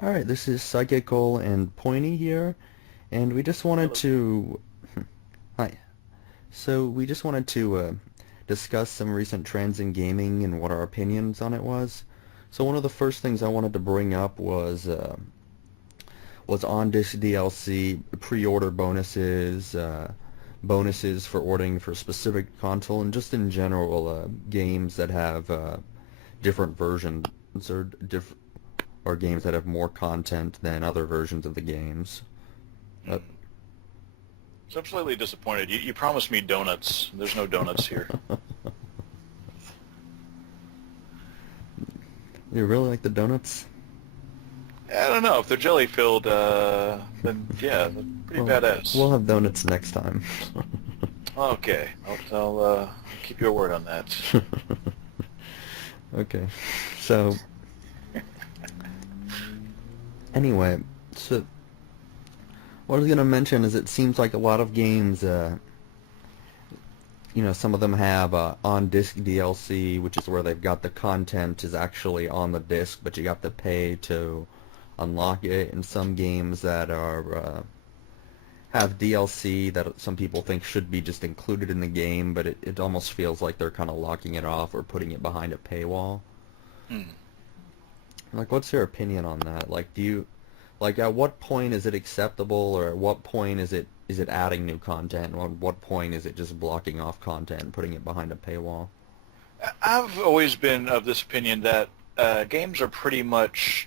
Alright, this is Psychical and Pointy here, and we just wanted Hello. to... Hi. So, we just wanted to discuss some recent trends in gaming and what our opinions on it was. So one of the first things I wanted to bring up was on-disc DLC, pre-order bonuses, bonuses for ordering for a specific console, and just in general, games that have different versions or or games that have more content than other versions of the games. Uh, Hmm. So I'm slightly disappointed. You promised me donuts. There's no donuts here. you really like the donuts? I don't know. If they're jelly filled, then yeah, they're pretty Well, badass. we'll have donuts next time. Okay, I'll keep your word on that. Okay. So, anyway, so what I was gonna mention is it seems like a lot of games, some of them have on-disc DLC, which is where they've got the content is actually on the disc, but you have to pay to unlock it. And some games that are have DLC that some people think should be just included in the game, but it almost feels like they're kind of locking it off or putting it behind a paywall. Hmm. Like, what's your opinion on that? Like, at what point is it acceptable, or at what point is it adding new content, and at what point is it just blocking off content and putting it behind a paywall? I've always been of this opinion that games are pretty much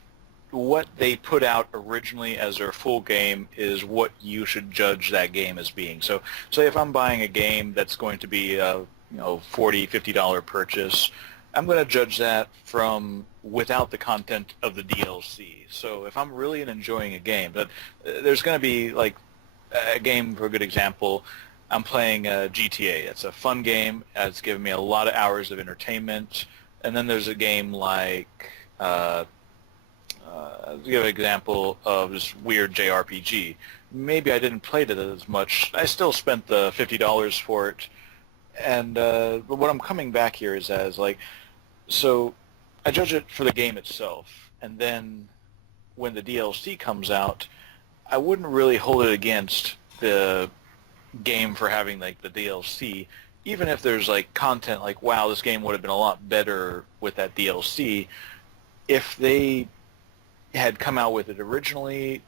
what they put out originally as their full game is what you should judge that game as being. So, say if I'm buying a game that's going to be a $40, $50 purchase, I'm going to judge that from without the content of the DLC. So if I'm really enjoying a game, but there's going to be like a game, for a good example, I'm playing GTA. It's a fun game. It's given me a lot of hours of entertainment. And then there's a game like I'll give an example of this weird JRPG. Maybe I didn't play it as much. I still spent the $50 for it. And but what I'm coming back here is as like, so I judge it for the game itself, and then when the DLC comes out, I wouldn't really hold it against the game for having like the DLC, even if there's like content like, wow, this game would have been a lot better with that DLC. If they had come out with it originally,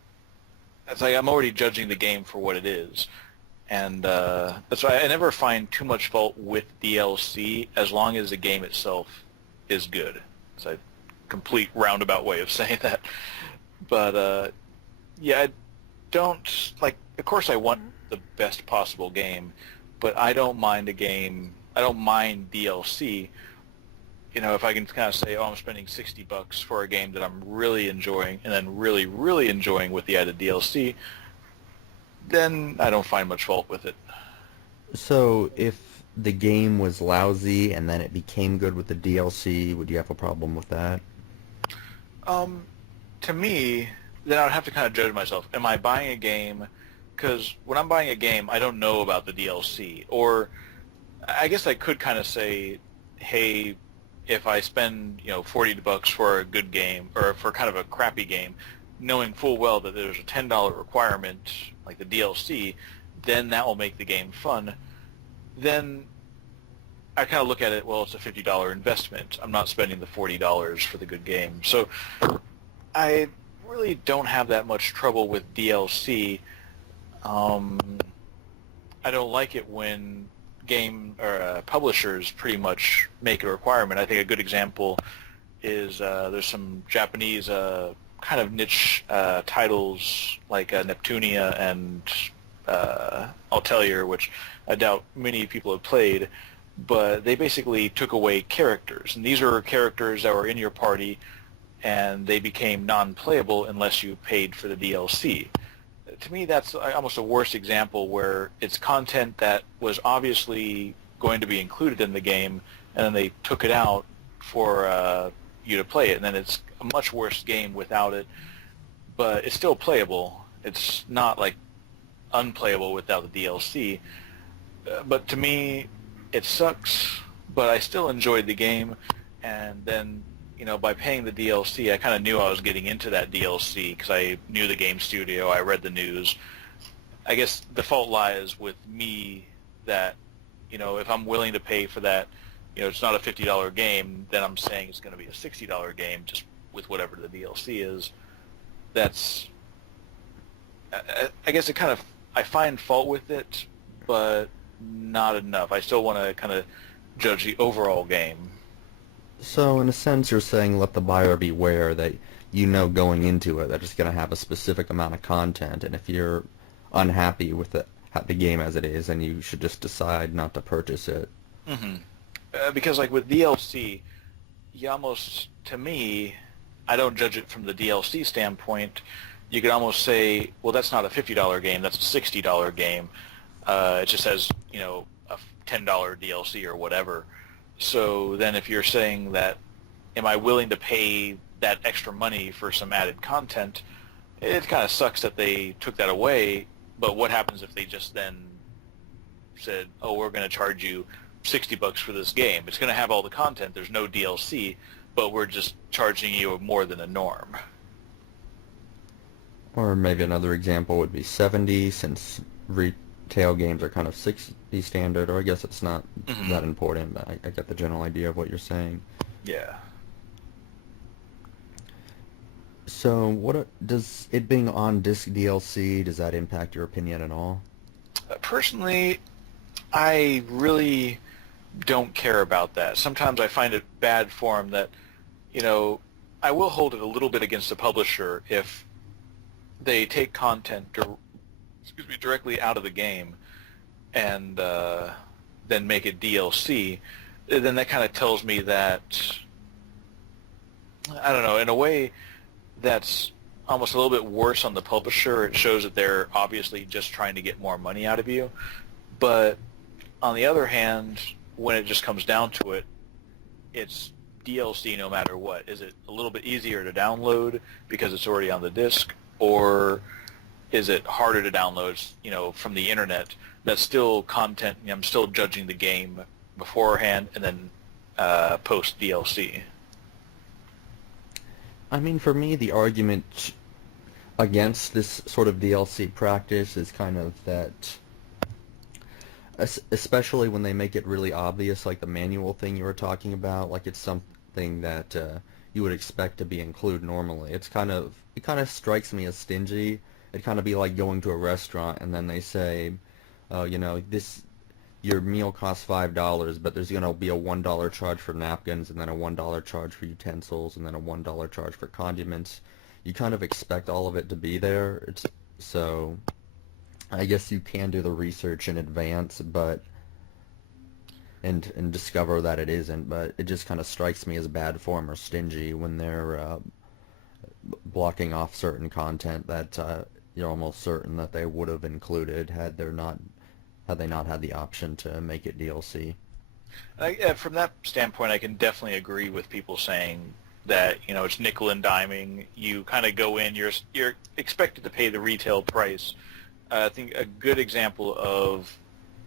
it's like I'm already judging the game for what it is. And that's why I never find too much fault with DLC as long as the game itself is good. It's a complete roundabout way of saying that. But yeah, I don't like. Of course, I want the best possible game, but I don't mind a game. I don't mind DLC. If I can kind of say, oh, I'm spending $60 for a game that I'm really enjoying, and then really, really enjoying with the added DLC, then I don't find much fault with it. So, if the game was lousy and then it became good with the DLC, would you have a problem with that? Um, to me, then I'd have to kind of judge myself. Am I buying a game? Because when I'm buying a game, I don't know about the DLC. Or I guess I could kind of say, hey, if I spend $40 for a good game or for kind of a crappy game, knowing full well that there's a $10 requirement like the DLC, then that will make the game fun. Then I kind of look at it, well, it's a $50 investment. I'm not spending the $40 for the good game. So I really don't have that much trouble with DLC. Um, I don't like it when game or publishers pretty much make a requirement. I think a good example is there's some Japanese kind of niche titles like Neptunia and Altair, which I doubt many people have played, but they basically took away characters. And these are characters that were in your party, and they became non-playable unless you paid for the DLC. To me, that's almost a worse example where it's content that was obviously going to be included in the game, and then they took it out for you to play it, and then it's a much worse game without it, but it's still playable. It's not like unplayable without the DLC. But to me, it sucks, but I still enjoyed the game, and then by paying the DLC, I kind of knew I was getting into that DLC because I knew the game studio, I read the news. I guess the fault lies with me that, if I'm willing to pay for that, it's not a $50 game, then I'm saying it's going to be a $60 game just with whatever the DLC is. That's, I guess I find fault with it, but not enough. I still want to kind of judge the overall game. So in a sense, you're saying let the buyer beware that going into it that it's going to have a specific amount of content, and if you're unhappy with the game as it is, then you should just decide not to purchase it. Mm-hmm. Because like with DLC, you almost, to me, I don't judge it from the DLC standpoint. You could almost say, well, that's not a $50 game, that's a $60 game. It just has, a $10 DLC or whatever. So then if you're saying that, am I willing to pay that extra money for some added content, it kind of sucks that they took that away, but what happens if they just then said, oh, we're going to charge you $60 for this game. It's going to have all the content, there's no DLC, but we're just charging you more than a norm. Or maybe another example would be 70, since retail games are kind of 60 standard, or I guess it's not that important, but I get the general idea of what you're saying. Yeah. So does it being on disc DLC, does that impact your opinion at all? Personally, I really don't care about that. Sometimes I find it bad form that, I will hold it a little bit against the publisher if they take content directly out of the game and then make it DLC. Then that kind of tells me that, I don't know, in a way that's almost a little bit worse on the publisher. It shows that they're obviously just trying to get more money out of you. But on the other hand, when it just comes down to it, it's DLC no matter what. Is it a little bit easier to download because it's already on the disc, or is it harder to download, from the internet? That's still content. I'm still judging the game beforehand and then post DLC. I mean, for me, the argument against this sort of DLC practice is kind of that, especially when they make it really obvious, like the manual thing you were talking about, like it's something that you would expect to be included normally. It kind of strikes me as stingy. It'd kind of be like going to a restaurant and then they say, your meal costs $5, but there's going to be a $1 charge for napkins, and then a $1 charge for utensils, and then a $1 charge for condiments. You kind of expect all of it to be there. So I guess you can do the research in advance, but and discover that it isn't. But it just kind of strikes me as bad form or stingy when they're blocking off certain content that you're almost certain that they would have included had they not had the option to make it DLC. From that standpoint, I can definitely agree with people saying that, it's nickel and diming. You kind of go in, you're expected to pay the retail price. I think a good example of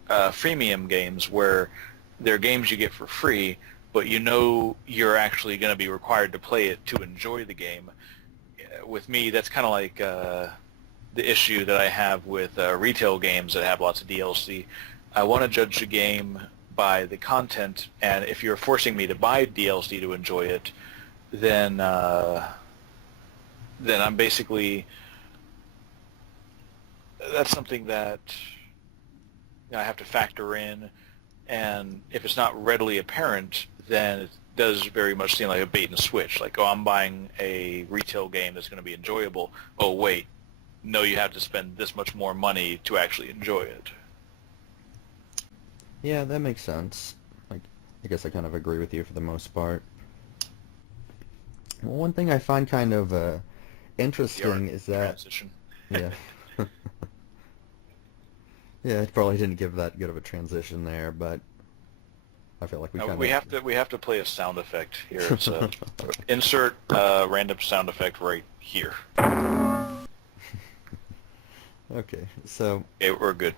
freemium games where they're games you get for free, but you're actually going to be required to play it to enjoy the game. With me, that's kind of like the issue that I have with retail games that have lots of DLC. I want to judge the game by the content, and if you're forcing me to buy DLC to enjoy it, then I'm basically, that's something that I have to factor in, and if it's not readily apparent, then it does very much seem like a bait and switch. Like, oh, I'm buying a retail game that's going to be enjoyable. Oh, wait. No, you have to spend this much more money to actually enjoy it. Yeah, that makes sense. Like, I guess I kind of agree with you for the most part. Well, one thing I find kind of interesting is that... Transition. Yeah. Yeah, it probably didn't give that good of a transition there, but I feel like we kind of... We have to play a sound effect here. So insert random sound effect right here. Okay, so... Okay, we're good.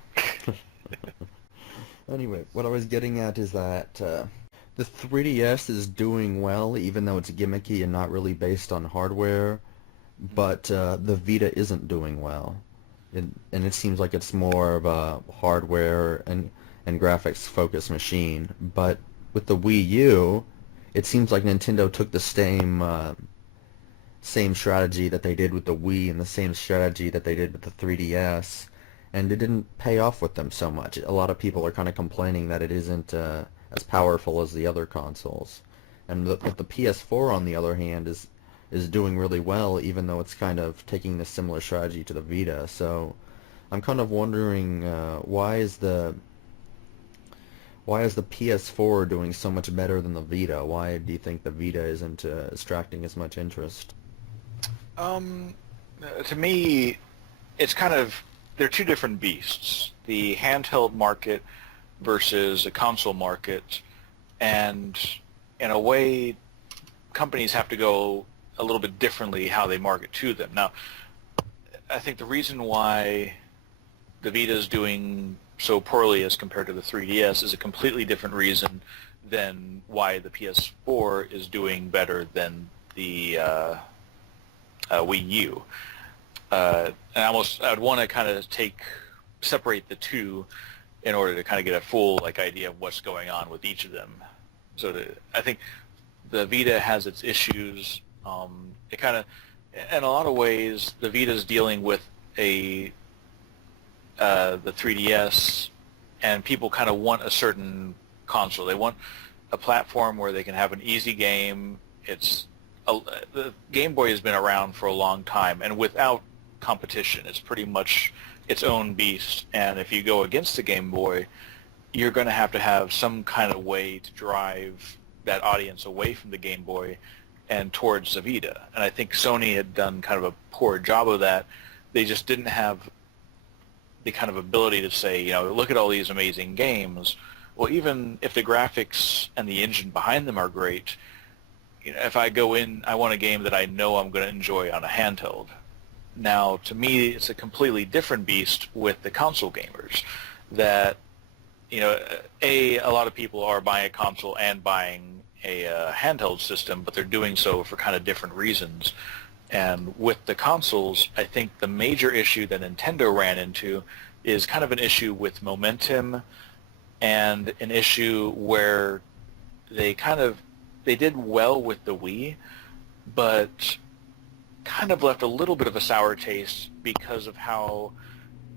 Anyway, what I was getting at is that The 3DS is doing well, even though it's gimmicky and not really based on hardware. But the Vita isn't doing well, and it seems like it's more of a hardware and graphics focused machine. But with the Wii U, it seems like Nintendo took the same strategy that they did with the Wii and the same strategy that they did with the 3DS, and it didn't pay off with them so much. A lot of people are kind of complaining that it isn't as powerful as the other consoles. And but the PS4, on the other hand, is doing really well, even though it's kind of taking the similar strategy to the Vita. So I'm kind of wondering why is the PS4 doing so much better than the Vita? Why do you think the Vita isn't attracting as much interest? Um, to me, it's kind of they're two different beasts. The handheld market versus a console market, and in a way, companies have to go a little bit differently how they market to them. Now, I think the reason why the Vita is doing so poorly as compared to the 3DS is a completely different reason than why the PS4 is doing better than the Wii U. And I'd want to kind of separate the two in order to kind of get a full idea of what's going on with each of them. I think the Vita has its issues. It kind of, in a lot of ways, the Vita is dealing with the 3DS, and people kind of want a certain console. They want a platform where they can have an easy game. The Game Boy has been around for a long time, and without competition, it's pretty much its own beast. And if you go against the Game Boy, you're going to have some kind of way to drive that audience away from the Game Boy and towards the Vita. And I think Sony had done kind of a poor job of that. They just didn't have the kind of ability to say, look at all these amazing games. Well, even if the graphics and the engine behind them are great, if I go in, I want a game that I know I'm going to enjoy on a handheld. Now, to me, it's a completely different beast with the console gamers. That, a lot of people are buying a console and buying a handheld system, but they're doing so for kind of different reasons. And with the consoles, I think the major issue that Nintendo ran into is kind of an issue with momentum, and an issue where they did well with the Wii, but kind of left a little bit of a sour taste because of how,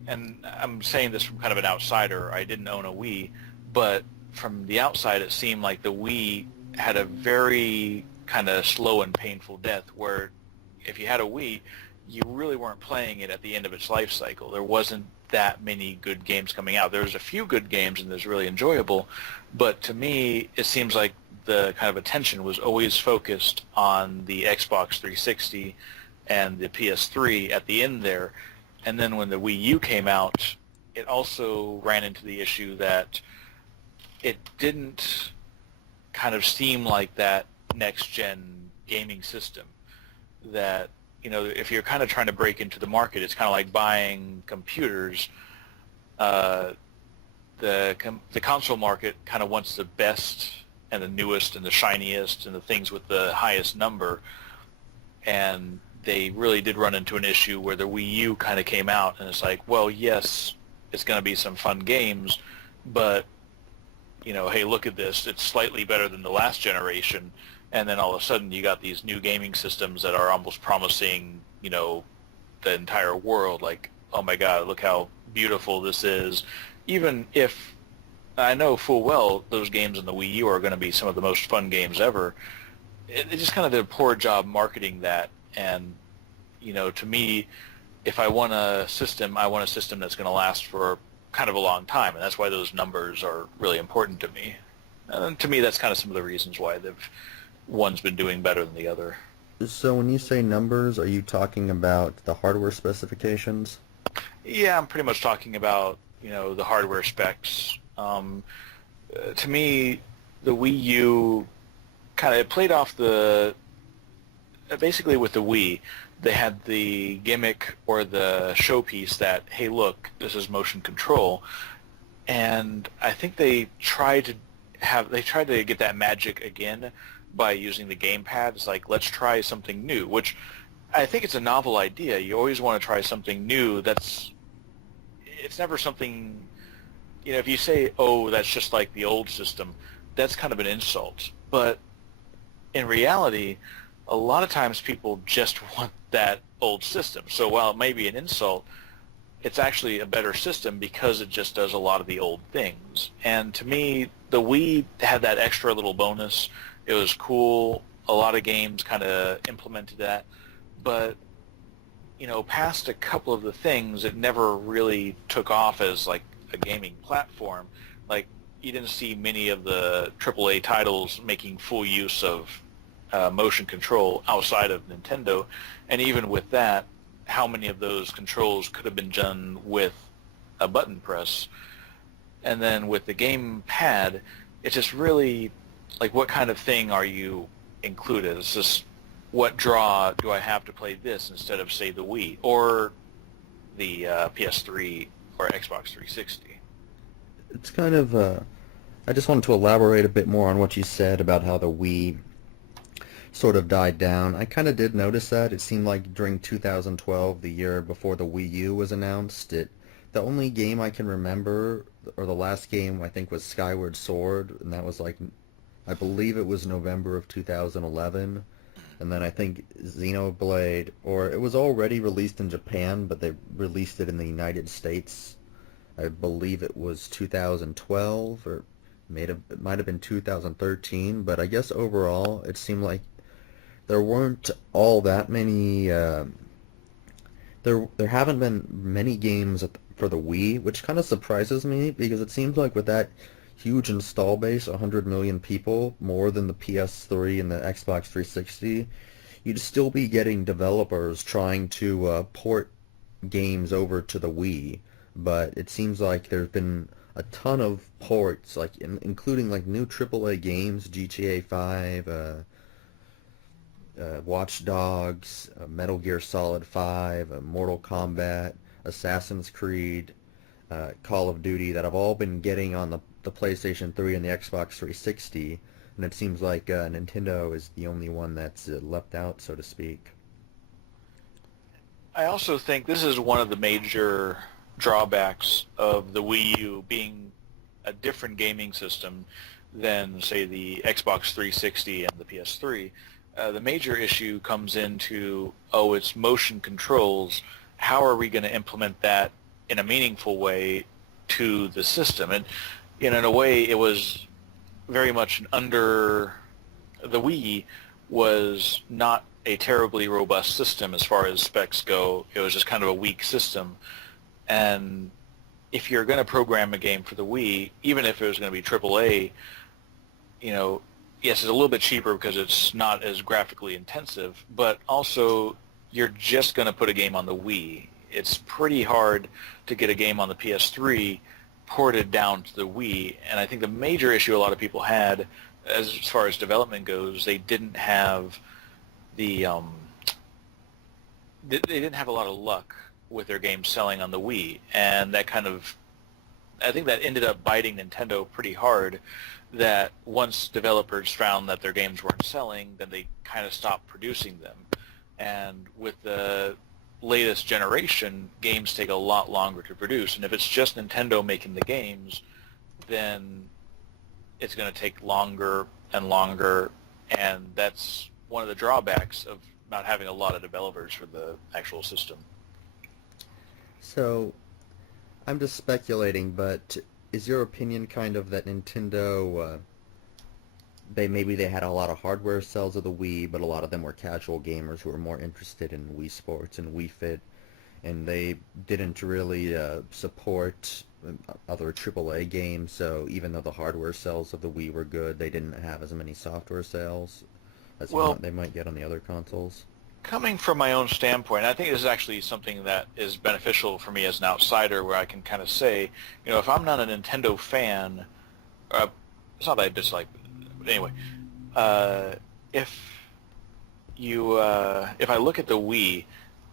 and I'm saying this from kind of an outsider, I didn't own a Wii, but from the outside it seemed like the Wii had a very kind of slow and painful death, where if you had a Wii, you really weren't playing it at the end of its life cycle. There wasn't that many good games coming out. There's a few good games and there's really enjoyable, but to me it seems like the kind of attention was always focused on the Xbox 360 and the PS3 at the end there. And then when the Wii U came out, it also ran into the issue that it didn't kind of seem like that next-gen gaming system. That, if you're kind of trying to break into the market, it's kind of like buying computers. The console market kind of wants the best and the newest and the shiniest and the things with the highest number, and they really did run into an issue where the Wii U kind of came out, and it's like, well, yes, it's going to be some fun games, but, hey, look at this, it's slightly better than the last generation, and then all of a sudden you got these new gaming systems that are almost promising, the entire world, like, oh my god, look how beautiful this is, even if I know full well those games in the Wii U are going to be some of the most fun games ever. It just kind of did a poor job marketing that, and, to me, if I want a system, I want a system that's going to last for kind of a long time, and that's why those numbers are really important to me. And to me, that's kind of some of the reasons why one's been doing better than the other. So when you say numbers, are you talking about the hardware specifications? Yeah, I'm pretty much talking about, the hardware specs. To me, the Wii U kind of played off basically with the Wii, they had the gimmick or the showpiece that, hey, look, this is motion control. And I think they tried to they tried to get that magic again by using the gamepad. It's like, let's try something new, which I think it's a novel idea. You always want to try something new. It's never something, if you say, oh, that's just like the old system, that's kind of an insult. But in reality, a lot of times people just want that old system. So while it may be an insult, it's actually a better system because it just does a lot of the old things. And to me, the Wii had that extra little bonus. It was cool. A lot of games kind of implemented that. But, past a couple of the things, it never really took off as like a gaming platform. Like, you didn't see many of the AAA titles making full use of motion control outside of Nintendo. And even with that, how many of those controls could have been done with a button press? And then with the gamepad, it's just really like, what kind of thing are you included? It's just, what draw do I have to play this instead of, say, the Wii or the PS3 or Xbox 360? It's kind of, I just wanted to elaborate a bit more on what you said about how the Wii sort of died down. I kind of did notice that. It seemed like during 2012, the year before the Wii U was announced, the only game I can remember, or the last game I think, was Skyward Sword, and that was like, I believe it was November of 2011. And then I think Xenoblade, or it was already released in Japan, but they released it in the United States. I believe it was 2012, or it might have been 2013, but I guess overall it seemed like there weren't all that many. There haven't been many games for the Wii, which kind of surprises me because it seems like with that huge install base, 100 million people, more than the PS3 and the Xbox 360, you'd still be getting developers trying to port games over to the Wii. But it seems like there's been a ton of ports, like including like new AAA games, GTA 5, Watch Dogs, Metal Gear Solid 5, Mortal Kombat, Assassin's Creed, Call of Duty, that have all been getting on the PlayStation 3 and the Xbox 360, and it seems like Nintendo is the only one that's left out, so to speak. I also think this is one of the major drawbacks of the Wii U being a different gaming system than, say, the Xbox 360 and the PS3. The major issue comes into, it's motion controls. How are we going to implement that in a meaningful way to the system? And in a way, it was very much the Wii was not a terribly robust system as far as specs go. It was just kind of a weak system. And if you're going to program a game for the Wii, even if it was going to be AAA, yes, it's a little bit cheaper because it's not as graphically intensive, but also you're just going to put a game on the Wii. It's pretty hard to get a game on the PS3 ported down to the Wii, and I think the major issue a lot of people had, as far as development goes, they didn't have they didn't have a lot of luck with their games selling on the Wii, and that I think that ended up biting Nintendo pretty hard, that once developers found that their games weren't selling, then they kind of stopped producing them. And with the latest generation, games take a lot longer to produce, and if it's just Nintendo making the games, then it's going to take longer and longer, and that's one of the drawbacks of not having a lot of developers for the actual system. So, I'm just speculating, but is your opinion kind of that Nintendo, maybe they had a lot of hardware sales of the Wii, but a lot of them were casual gamers who were more interested in Wii Sports and Wii Fit, and they didn't really support other AAA games, so even though the hardware sales of the Wii were good, they didn't have as many software sales as they might get on the other consoles? Coming from my own standpoint, I think this is actually something that is beneficial for me as an outsider, where I can kind of say, if I'm not a Nintendo fan, it's not that I dislike, but anyway, if I look at the Wii,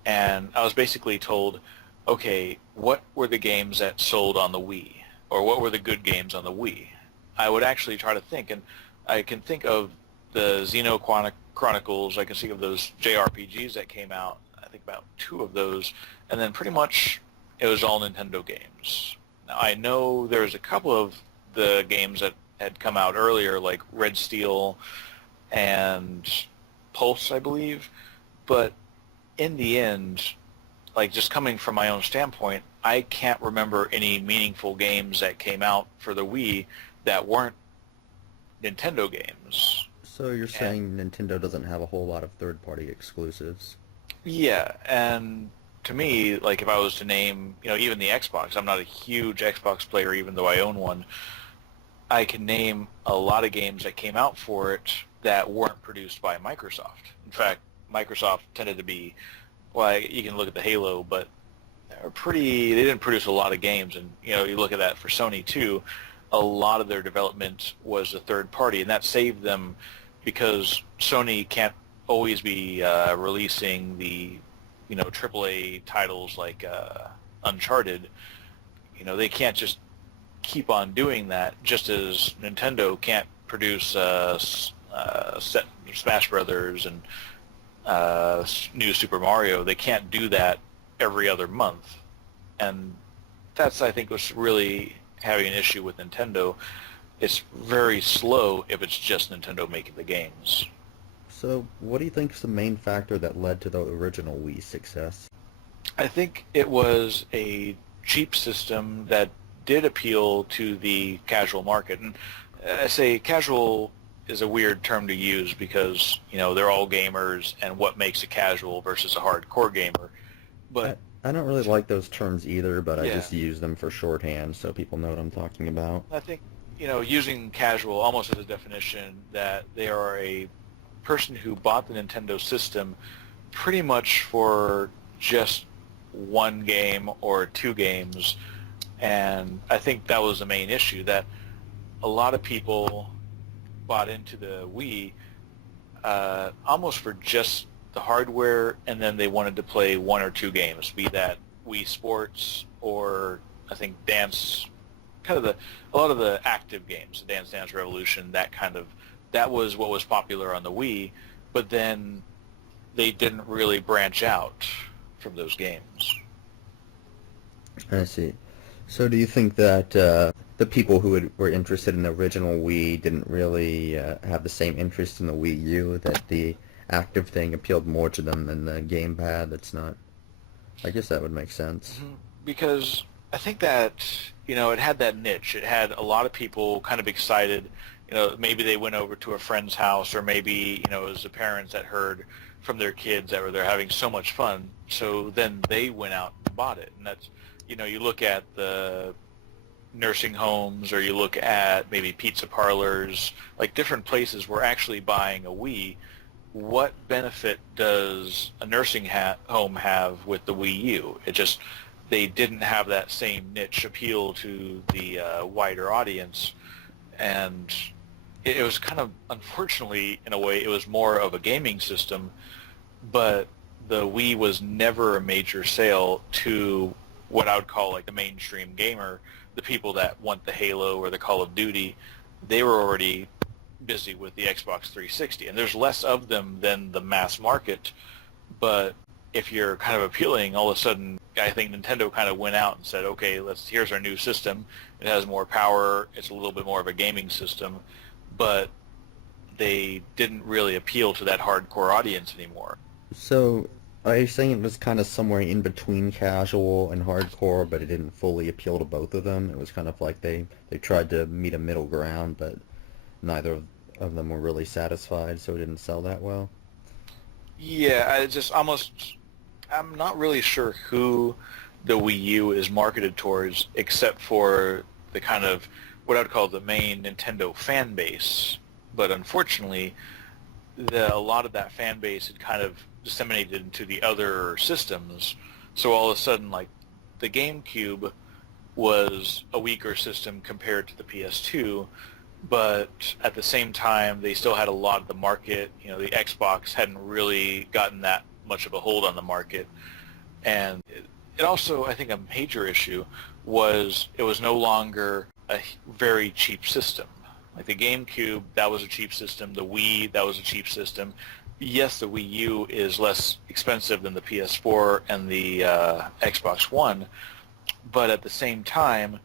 and I was basically told, okay, what were the games that sold on the Wii, or what were the good games on the Wii? I would actually try to think, and I can think of the Chronicles. I can think of those JRPGs that came out. I think about 2 of those, and then pretty much it was all Nintendo games. Now I know there's a couple of the games that had come out earlier, like Red Steel and Pulse, I believe, but in the end, like just coming from my own standpoint, I can't remember any meaningful games that came out for the Wii that weren't Nintendo games. So you're And saying Nintendo doesn't have a whole lot of third-party exclusives? yeah, and to me, like if I was to name, even the Xbox, I'm not a huge Xbox player even though I own one. I can name a lot of games that came out for it that weren't produced by Microsoft. In fact, Microsoft tended to be, well, you can look at the Halo, but they didn't produce a lot of games. And, you look at that for Sony too, a lot of their development was a third party, and that saved them because Sony can't always be releasing the, AAA titles like Uncharted. They can't just keep on doing that, just as Nintendo can't produce Smash Brothers and new Super Mario. They can't do that every other month, and that's, I think, what's really having an issue with Nintendo. It's very slow if it's just Nintendo making the games. So what do you think is the main factor that led to the original Wii success? I think it was a cheap system that did appeal to the casual market. And I say casual is a weird term to use because, they're all gamers, and what makes a casual versus a hardcore gamer. But I don't really like those terms either, but I yeah, just use them for shorthand so people know what I'm talking about. I think, using casual almost as a definition, that they are a person who bought the Nintendo system pretty much for just one game or 2 games. And I think that was the main issue, that a lot of people bought into the Wii almost for just the hardware, and then they wanted to play 1 or 2 games, be that Wii Sports or I think Dance, a lot of the active games, Dance Dance Revolution, that was what was popular on the Wii, but then they didn't really branch out from those games. I see. So do you think that the people who were interested in the original Wii didn't really have the same interest in the Wii U, that the active thing appealed more to them than the gamepad that's not? I guess that would make sense. Because I think that, it had that niche. It had a lot of people kind of excited. Maybe they went over to a friend's house, or maybe, it was the parents that heard from their kids that they're having so much fun, so then they went out and bought it. And that's, you look at the nursing homes, or you look at maybe pizza parlors, like different places were actually buying a Wii. What benefit does a nursing home have with the Wii U? They didn't have that same niche appeal to the wider audience, and it was kind of, unfortunately, in a way, it was more of a gaming system, but the Wii was never a major sale to what I would call like the mainstream gamer, the people that want the Halo or the Call of Duty. They were already busy with the Xbox 360, and there's less of them than the mass market. But if you're kind of appealing, all of a sudden, I think Nintendo kind of went out and said, okay, here's our new system. It has more power. It's a little bit more of a gaming system, but they didn't really appeal to that hardcore audience anymore. So are you saying it was kind of somewhere in between casual and hardcore, but it didn't fully appeal to both of them? It was kind of like they tried to meet a middle ground, but neither of them were really satisfied, so it didn't sell that well? Yeah, I'm not really sure who the Wii U is marketed towards, except for the kind of what I would call the main Nintendo fan base. But unfortunately, a lot of that fan base had kind of disseminated into the other systems. So all of a sudden, like, the GameCube was a weaker system compared to the PS2, but at the same time, they still had a lot of the market. The Xbox hadn't really gotten that much of a hold on the market. And it also, I think, a major issue was it was no longer a very cheap system. Like the GameCube, that was a cheap system. The Wii, that was a cheap system. Yes, the Wii U is less expensive than the PS4 and the Xbox One, but at the same time,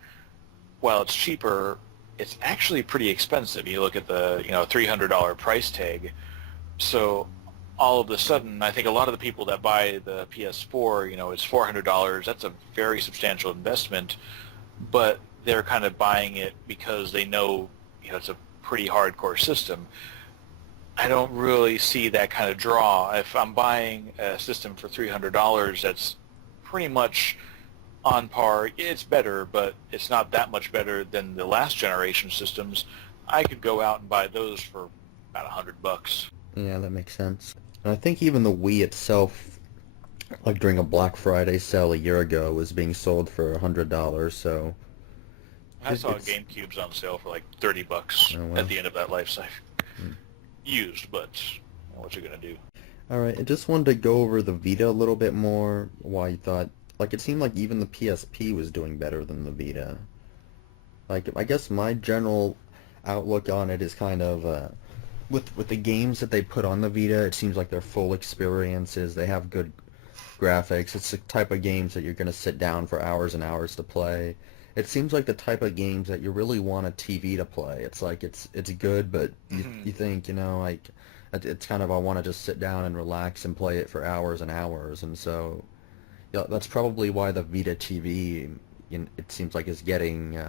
while it's cheaper, it's actually pretty expensive. You look at the $300 price tag. So all of a sudden, I think a lot of the people that buy the PS4, it's $400. That's a very substantial investment, but they're kind of buying it because they know, it's a pretty hardcore system. I don't really see that kind of draw. If I'm buying a system for $300, that's pretty much on par. It's better, but it's not that much better than the last generation systems. I could go out and buy those for about $100. Yeah, that makes sense. And I think even the Wii itself, like during a Black Friday sale a year ago, was being sold for $100. So I saw GameCubes on sale for like $30 oh, wow. at the end of that life cycle. Used, but what you gonna do? All right, I just wanted to go over the Vita a little bit more. Why you thought, like, it seemed like even the PSP was doing better than the Vita. Like, I guess my general outlook on it is kind of with the games that they put on the Vita, it seems like they're full experiences. They have good graphics. It's the type of games that you're going to sit down for hours and hours to play. It seems like the type of games that you really want a TV to play. It's like it's good, but you think, like it's kind of I want to just sit down and relax and play it for hours and hours. And so that's probably why the Vita TV, it seems like is getting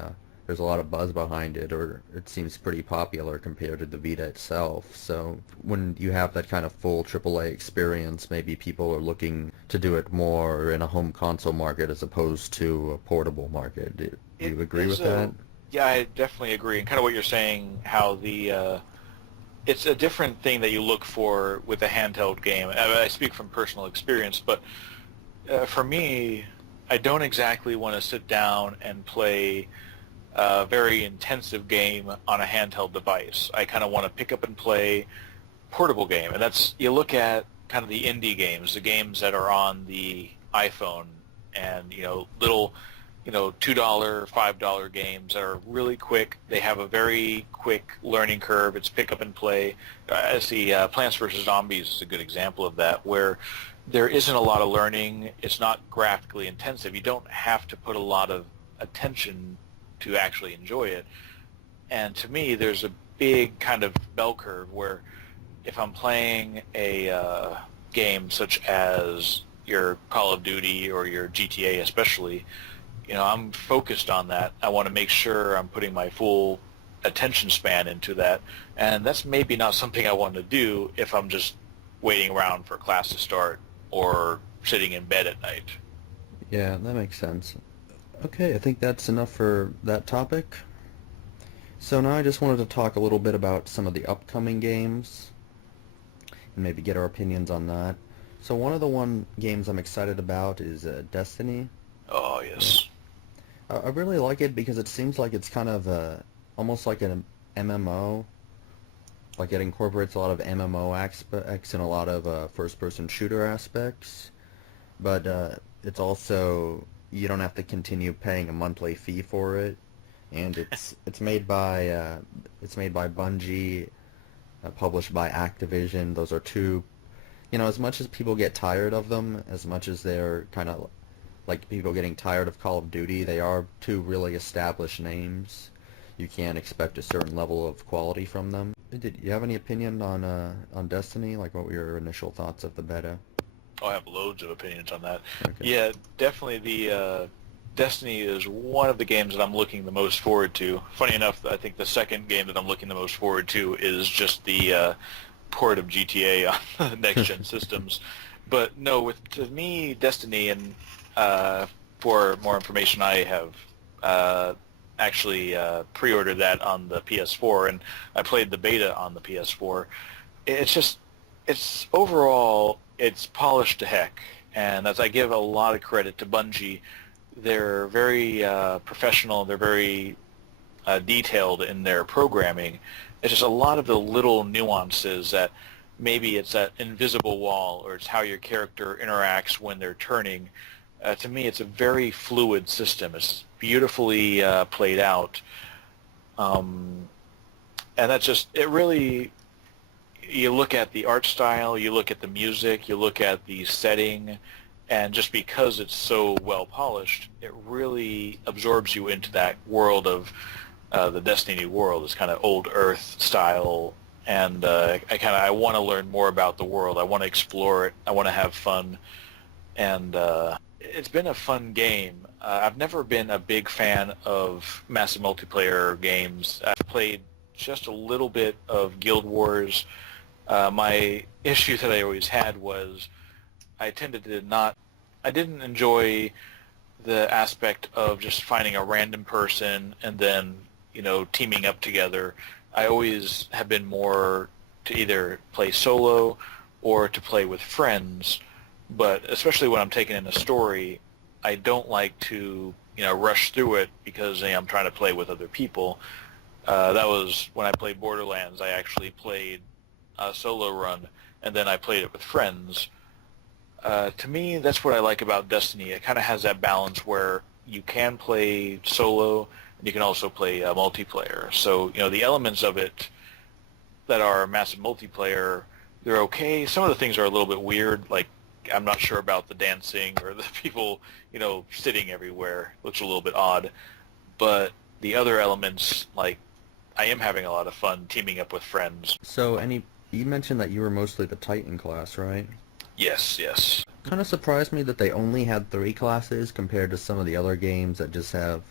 there's a lot of buzz behind it, or it seems pretty popular compared to the Vita itself. So when you have that kind of full AAA experience, maybe people are looking to do it more in a home console market as opposed to a portable market. Do you agree with that? Yeah, I definitely agree. And kind of what you're saying, how it's a different thing that you look for with a handheld game. I speak from personal experience, but for me, I don't exactly want to sit down and play a very intensive game on a handheld device. I kind of want to pick up and play portable game, and that's, you look at kind of the indie games, the games that are on the iPhone, and little $2, $5 games that are really quick. They have a very quick learning curve. It's pick up and play. I see Plants vs. Zombies is a good example of that, where there isn't a lot of learning. It's not graphically intensive. You don't have to put a lot of attention to actually enjoy it. And to me, there's a big kind of bell curve where if I'm playing a game such as your Call of Duty or your GTA especially, I'm focused on that. I want to make sure I'm putting my full attention span into that. And that's maybe not something I want to do if I'm just waiting around for class to start or sitting in bed at night. Yeah, that makes sense. Okay, I think that's enough for that topic. So now I just wanted to talk a little bit about some of the upcoming games and maybe get our opinions on that. So one of the games I'm excited about is Destiny. Oh, yes. Yeah. I really like it because it seems like it's kind of almost like an MMO. Like it incorporates a lot of MMO aspects and a lot of first-person shooter aspects. But it's also, you don't have to continue paying a monthly fee for it, and it's made by Bungie, published by Activision. Those are two, as much as people get tired of them, as much as they're kind of like people getting tired of Call of Duty, they are two really established names. You can't expect a certain level of quality from them. Did you have any opinion on Destiny? Like, what were your initial thoughts of the beta? Oh, I have loads of opinions on that. Okay. Yeah, definitely the Destiny is one of the games that I'm looking the most forward to. Funny enough, I think the second game that I'm looking the most forward to is just the port of GTA on the next-gen systems. But no, to me, Destiny, and for more information, I have actually pre-ordered that on the PS4, and I played the beta on the PS4. It's overall, it's polished to heck, and as I give a lot of credit to Bungie, they're very professional, they're very detailed in their programming. It's just a lot of the little nuances that maybe it's that invisible wall, or it's how your character interacts when they're turning. To me, it's a very fluid system. It's beautifully played out. And that's just, it really, you look at the art style, you look at the music, you look at the setting, and just because it's so well polished, it really absorbs you into that world of the Destiny world. It's kind of old Earth style, and I want to learn more about the world. I want to explore it. I want to have fun, and it's been a fun game. I've never been a big fan of massive multiplayer games. I've played just a little bit of Guild Wars. My issue that I always had was I didn't enjoy the aspect of just finding a random person and then, teaming up together. I always have been more to either play solo or to play with friends, but especially when I'm taking in a story, I don't like to, rush through it because I'm trying to play with other people. That was when I played Borderlands. I actually played a solo run, and then I played it with friends. To me, that's what I like about Destiny. It kind of has that balance where you can play solo, and you can also play multiplayer. So, the elements of it that are massive multiplayer, they're okay. Some of the things are a little bit weird, like I'm not sure about the dancing or the people, sitting everywhere. Looks a little bit odd. But the other elements, like I am having a lot of fun teaming up with friends. So, you mentioned that you were mostly the Titan class, right? Yes, yes. Kind of surprised me that they only had 3 classes compared to some of the other games that just have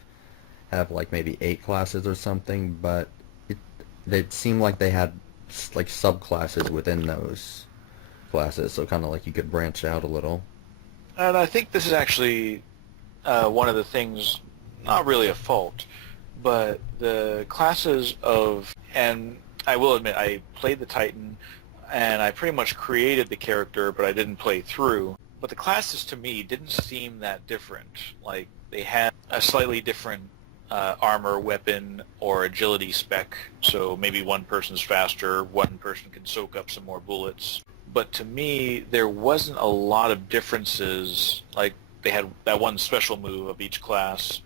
like maybe 8 classes or something, but it seemed like they had like subclasses within those classes, so kind of like you could branch out a little. And I think this is actually one of the things, not really a fault, but the classes and I will admit, I played the Titan, and I pretty much created the character, but I didn't play through. But the classes, to me, didn't seem that different. Like, they had a slightly different armor, weapon, or agility spec, so maybe one person's faster, one person can soak up some more bullets. But to me, there wasn't a lot of differences. Like, they had that one special move of each class,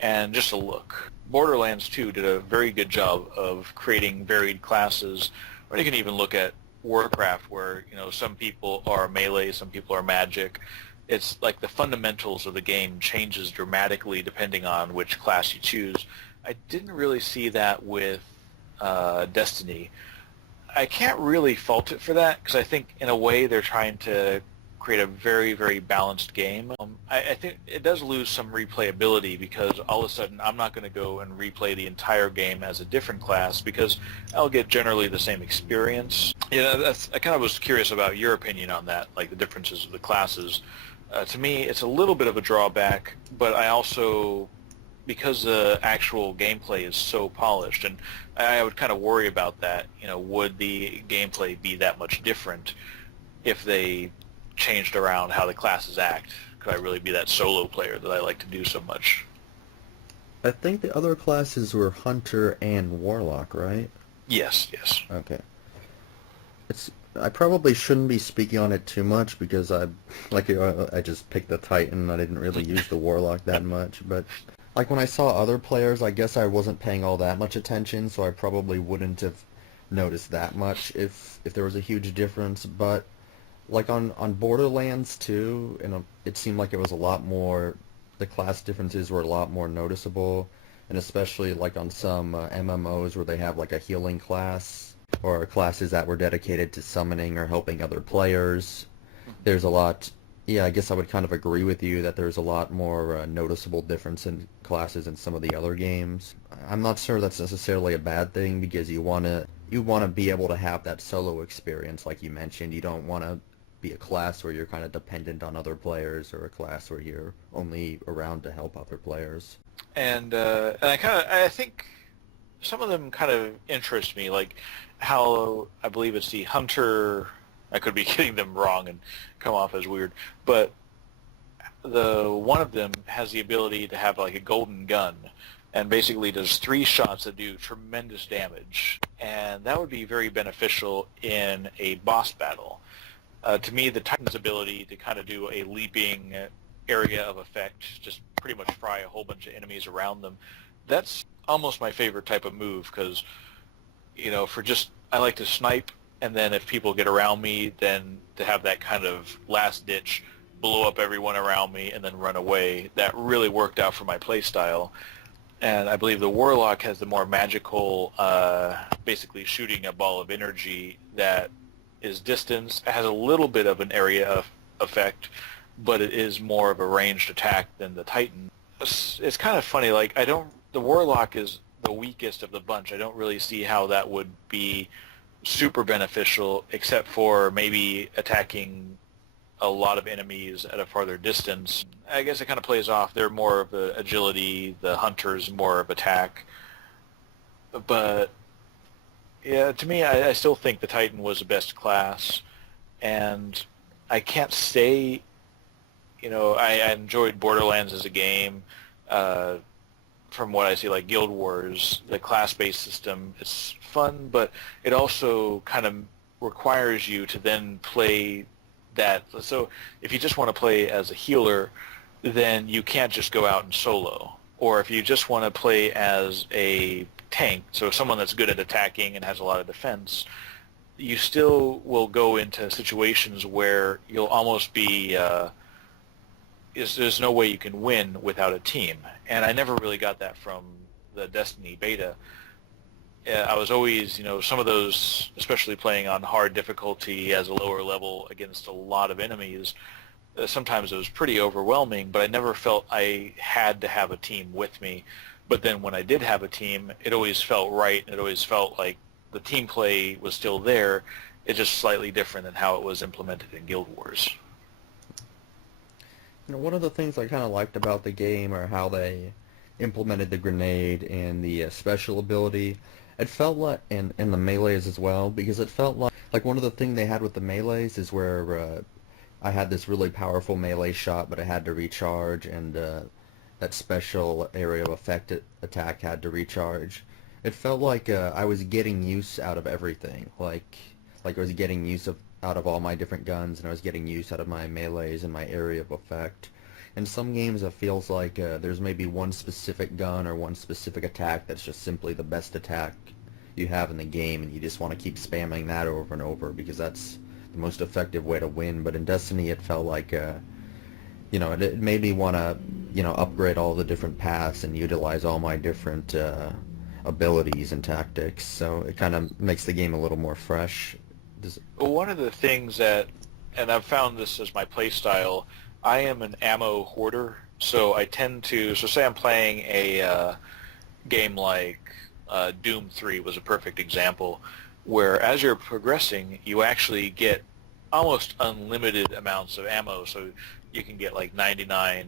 and just a look. Borderlands 2 did a very good job of creating varied classes, or you can even look at Warcraft, where some people are melee, some people are magic. It's like the fundamentals of the game changes dramatically depending on which class you choose. I didn't really see that with Destiny. I can't really fault it for that because I think in a way they're trying to create a very, very balanced game. I think it does lose some replayability because all of a sudden I'm not going to go and replay the entire game as a different class because I'll get generally the same experience. I kind of was curious about your opinion on that, like the differences of the classes. To me, it's a little bit of a drawback, but I also, because the actual gameplay is so polished, and I would kind of worry about that, would the gameplay be that much different if they changed around how the classes act? Could I really be that solo player that I like to do so much? I think the other classes were Hunter and Warlock, right? Yes, yes. Okay. I probably shouldn't be speaking on it too much because I just picked the Titan. I didn't really use the Warlock that much, but like when I saw other players, I guess I wasn't paying all that much attention, so I probably wouldn't have noticed that much if there was a huge difference. But like on Borderlands 2, it seemed like it was a lot more, the class differences were a lot more noticeable, and especially like on some MMOs where they have like a healing class, or classes that were dedicated to summoning or helping other players. There's a lot, I guess I would kind of agree with you that there's a lot more noticeable difference in classes in some of the other games. I'm not sure that's necessarily a bad thing because you want to be able to have that solo experience like you mentioned. You don't want to be a class where you're kind of dependent on other players, or a class where you're only around to help other players. And I think some of them kind of interest me, like how I believe it's the Hunter. I could be getting them wrong and come off as weird, but the one of them has the ability to have like a golden gun, and basically does 3 shots that do tremendous damage, and that would be very beneficial in a boss battle. To me, the Titan's ability to kind of do a leaping area of effect, just pretty much fry a whole bunch of enemies around them, that's almost my favorite type of move because for just, I like to snipe, and then if people get around me, then to have that kind of last ditch, blow up everyone around me, and then run away. That really worked out for my play style. And I believe the Warlock has the more magical, basically shooting a ball of energy that is distance. It has a little bit of an area effect, but it is more of a ranged attack than the Titan. It's kind of funny, like, the Warlock is the weakest of the bunch. I don't really see how that would be super beneficial, except for maybe attacking a lot of enemies at a farther distance. I guess it kind of plays off. They're more of agility, the Hunter's more of attack. But, yeah, to me, I still think the Titan was the best class. And I can't say, I enjoyed Borderlands as a game. From what I see, like Guild Wars, the class-based system, it's fun, but it also kind of requires you to then play that. So if you just want to play as a healer, then you can't just go out and solo. Or if you just want to play as a tank, so someone that's good at attacking and has a lot of defense, you still will go into situations where you'll almost be there's no way you can win without a team. And I never really got that from the Destiny beta. I was always, some of those, especially playing on hard difficulty as a lower level against a lot of enemies, sometimes it was pretty overwhelming, but I never felt I had to have a team with me. But then when I did have a team, it always felt right. It always felt like the team play was still there. It's just slightly different than how it was implemented in Guild Wars. One of the things I kind of liked about the game are how they implemented the grenade and the special ability. It felt like, and the melees as well, because it felt like one of the things they had with the melees is where I had this really powerful melee shot, but it had to recharge, and that special area of effect attack had to recharge. It felt like I was getting use out of everything, like I was getting use out of all my different guns, and I was getting use out of my melees and my area of effect. In some games it feels like there's maybe one specific gun or one specific attack that's just simply the best attack you have in the game, and you just want to keep spamming that over and over because that's the most effective way to win. But in Destiny it felt like it made me want to upgrade all the different paths and utilize all my different abilities and tactics, so it kind of makes the game a little more fresh. Well, one of the things that, and I've found this as my play style, I am an ammo hoarder, so I tend to, so say I'm playing a game like Doom 3 was a perfect example, where as you're progressing, you actually get almost unlimited amounts of ammo, so you can get like 99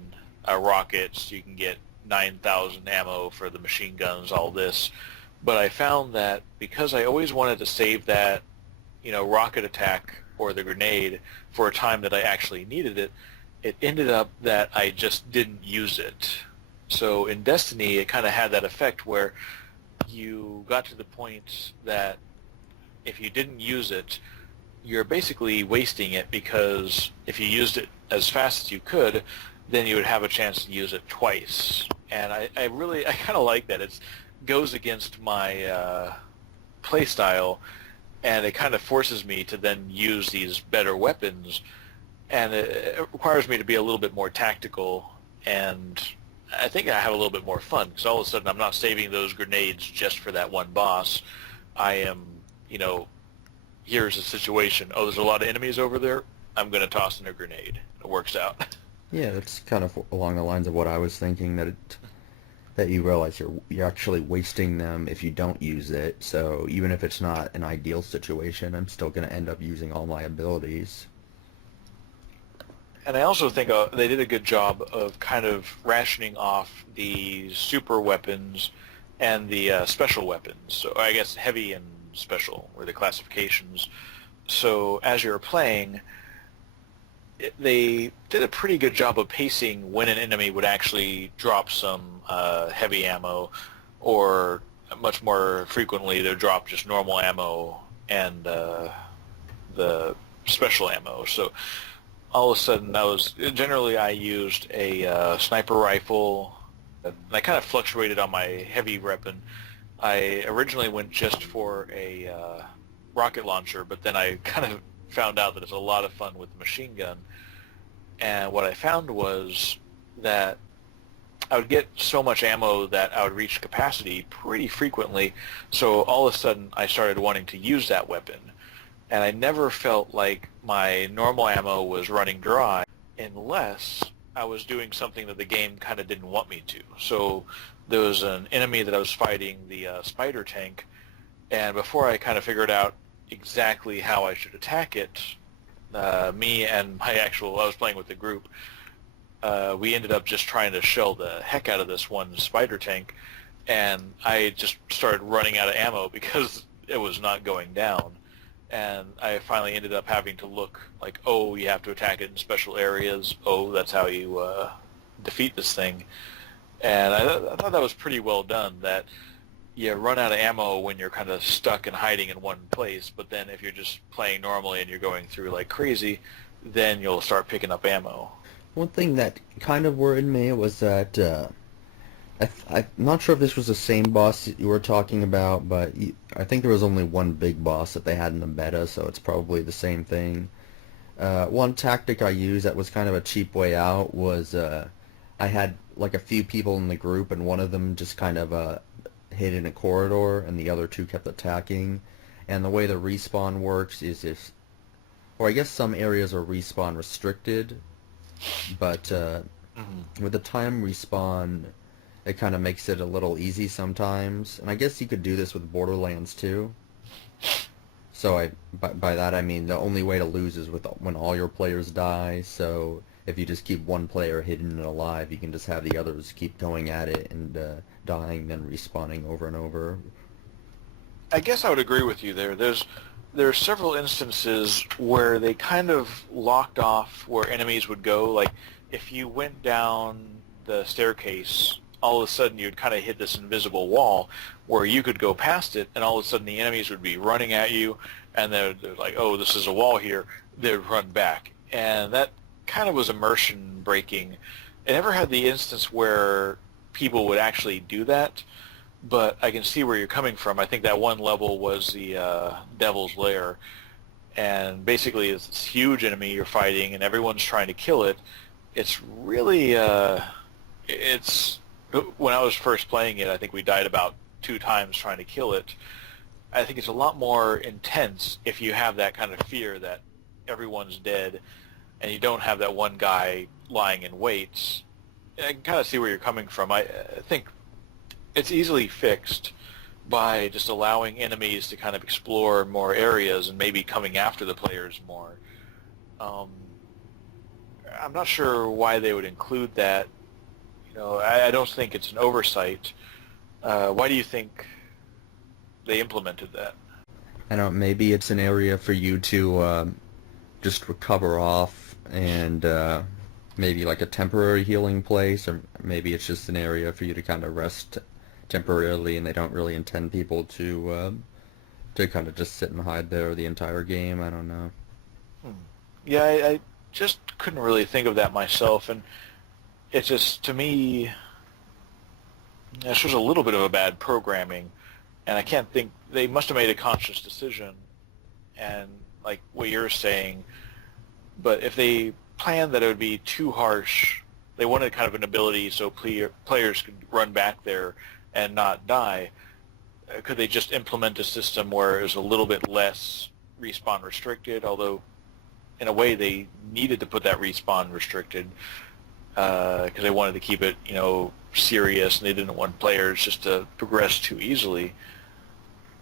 rockets, you can get 9,000 ammo for the machine guns, all this, but I found that because I always wanted to save that rocket attack or the grenade for a time that I actually needed it, it ended up that I just didn't use it. So in Destiny, it kind of had that effect where you got to the point that if you didn't use it, you're basically wasting it, because if you used it as fast as you could, then you would have a chance to use it twice. And I kind of like that. It goes against my play style, and it kind of forces me to then use these better weapons, and it requires me to be a little bit more tactical, and I think I have a little bit more fun, because all of a sudden I'm not saving those grenades just for that one boss. I am, here's a situation. Oh, there's a lot of enemies over there. I'm going to toss in a grenade. It works out. Yeah, that's kind of along the lines of what I was thinking, that you realize you're actually wasting them if you don't use it. So even if it's not an ideal situation, I'm still going to end up using all my abilities. And I also think they did a good job of kind of rationing off the super weapons and the special weapons. So I guess heavy and special were the classifications. So as you're playing, they did a pretty good job of pacing when an enemy would actually drop some heavy ammo, or much more frequently they would drop just normal ammo and the special ammo. So all of a sudden I used a sniper rifle, and I kind of fluctuated on my heavy weapon, I originally went just for a rocket launcher, but then I kind of found out that it's a lot of fun with the machine gun. And what I found was that I would get so much ammo that I would reach capacity pretty frequently. So all of a sudden, I started wanting to use that weapon. And I never felt like my normal ammo was running dry unless I was doing something that the game kind of didn't want me to. So there was an enemy that I was fighting, the spider tank, and before I kind of figured out exactly how I should attack it, me and I was playing with the group, we ended up just trying to shell the heck out of this one spider tank, and I just started running out of ammo because it was not going down. And I finally ended up having to look like, oh, you have to attack it in special areas. Oh, that's how you defeat this thing. And I thought that was pretty well done, that you run out of ammo when you're kind of stuck and hiding in one place, but then if you're just playing normally and you're going through like crazy, then you'll start picking up ammo. One thing that kind of worried me was that I'm not sure if this was the same boss you were talking about, but I think there was only one big boss that they had in the beta, so it's probably the same thing. One tactic I used that was kind of a cheap way out was I had like a few people in the group, and one of them just kind of hid in a corridor, and the other two kept attacking. And the way the respawn works is or I guess some areas are respawn restricted, but with the time respawn, it kind of makes it a little easy sometimes. And I guess you could do this with Borderlands too. So by that I mean the only way to lose is when all your players die. So if you just keep one player hidden and alive, you can just have the others keep going at it and dying, then respawning over and over. I guess I would agree with you there. There are several instances where they kind of locked off where enemies would go. Like if you went down the staircase, all of a sudden you'd kind of hit this invisible wall where you could go past it, and all of a sudden the enemies would be running at you, and they're like, oh, this is a wall here. They'd run back. And that kind of was immersion breaking. I never had the instance where people would actually do that, but I can see where you're coming from. I think that one level was the Devil's Lair, and basically it's this huge enemy you're fighting, and everyone's trying to kill it. It's really, it's when I was first playing it, I think we died about 2 times trying to kill it. I think it's a lot more intense if you have that kind of fear that everyone's dead, and you don't have that one guy lying in wait. I can kind of see where you're coming from. I think it's easily fixed by just allowing enemies to kind of explore more areas and maybe coming after the players more. I'm not sure why they would include that. You know, I don't think it's an oversight. Why do you think they implemented that? I don't know, maybe it's an area for you to just recover off, and maybe like a temporary healing place, or maybe it's just an area for you to kind of rest temporarily, and they don't really intend people to kind of just sit and hide there the entire game. I don't know. Yeah, I just couldn't really think of that myself, and it's just, to me, this was a little bit of a bad programming, and I can't think, they must have made a conscious decision, and like what you're saying, but if they planned that it would be too harsh, they wanted kind of an ability so players could run back there and not die. Could they just implement a system where it was a little bit less respawn restricted, although in a way they needed to put that respawn restricted because they wanted to keep it, you know, serious, and they didn't want players just to progress too easily.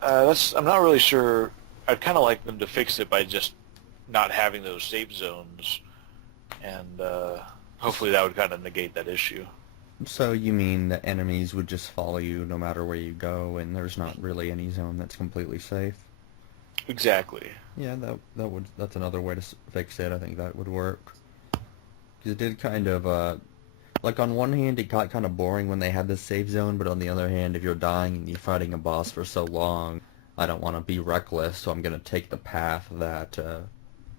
I'm not really sure. I'd kind of like them to fix it by just not having those safe zones, and hopefully that would kind of negate that issue. So you mean that enemies would just follow you no matter where you go, and there's not really any zone that's completely safe? Exactly. Yeah, that's another way to fix it. I think that would work. 'Cause it did kind of like on one hand it got kind of boring when they had the safe zone, but on the other hand, if you're dying and you're fighting a boss for so long, I don't want to be reckless, so I'm going to take the path that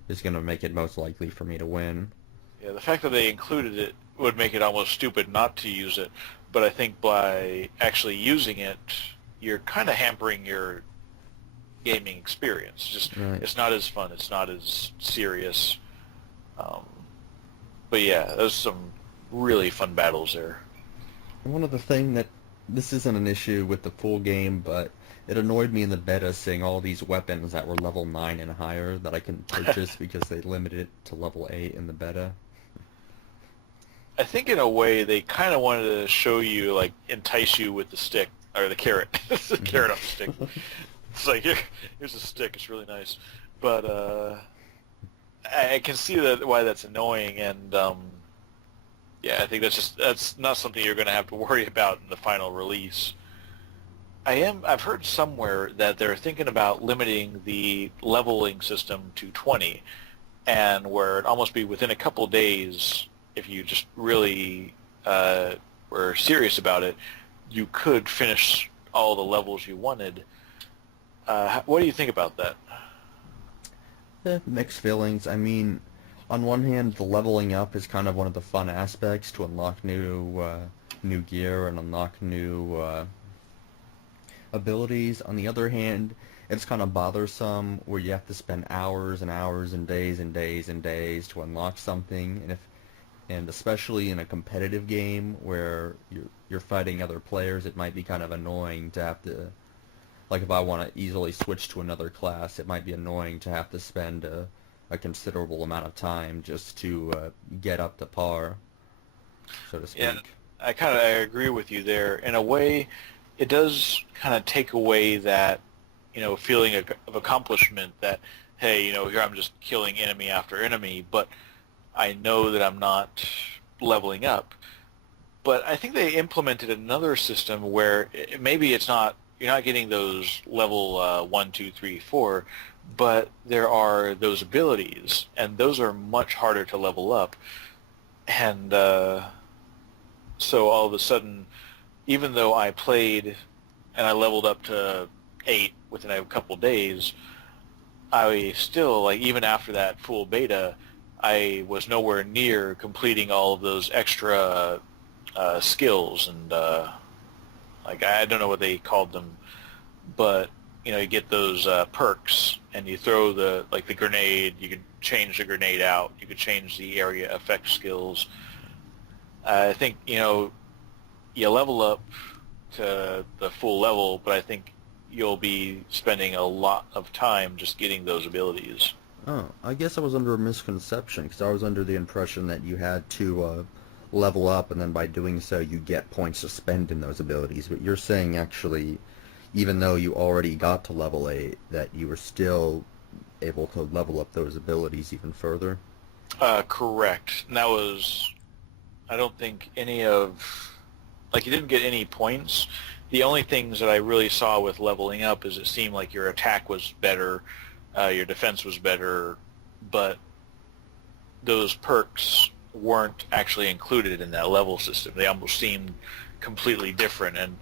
is going to make it most likely for me to win. Yeah, the fact that they included it would make it almost stupid not to use it, but I think by actually using it, you're kind of hampering your gaming experience. Just Right. it's not as fun. It's not as serious. Um, but yeah, there's some really fun battles there. One of the thing that this isn't an issue with the full game, but it annoyed me in the beta seeing all these weapons that were level 9 and higher that I couldn't purchase because they limited it to level 8 in the beta. I think in a way they kind of wanted to show you, like, entice you with the stick or the carrot, the carrot on the stick. It's like here's a stick. It's really nice, but I can see that why that's annoying, and yeah, I think that's not something you're going to have to worry about in the final release. I've heard somewhere that they're thinking about limiting the leveling system to 20, and where it'd almost be within a couple days, if you just really were serious about it, you could finish all the levels you wanted. What do you think about that? Mixed feelings. I mean, on one hand, the leveling up is kind of one of the fun aspects to unlock new gear and unlock new abilities. On the other hand, it's kind of bothersome where you have to spend hours and hours and days and days and days to unlock something, and especially in a competitive game where you're fighting other players, it might be kind of annoying to have to, like if I want to easily switch to another class, it might be annoying to have to spend a considerable amount of time just to get up to par, so to speak. Yeah, I agree with you there. In a way, it does kind of take away that, feeling of accomplishment that, hey, here I'm just killing enemy after enemy, but I know that I'm not leveling up. But I think they implemented another system where maybe you're not getting those level 1, 2, 3, 4, but there are those abilities, and those are much harder to level up. And so all of a sudden, even though I played and I leveled up to 8 within a couple days, I still, like, even after that full beta, I was nowhere near completing all of those extra skills, and like, I don't know what they called them, but you get those perks, and you throw the grenade. You can change the grenade out. You can change the area effect skills. I think you level up to the full level, but I think you'll be spending a lot of time just getting those abilities. Oh, I guess I was under a misconception because I was under the impression that you had to level up, and then by doing so you get points to spend in those abilities. But you're saying actually, even though you already got to level 8, that you were still able to level up those abilities even further? Correct. And that was, I don't think any of, you didn't get any points. The only things that I really saw with leveling up is it seemed like your attack was better, your defense was better, but those perks weren't actually included in that level system. They almost seemed completely different, and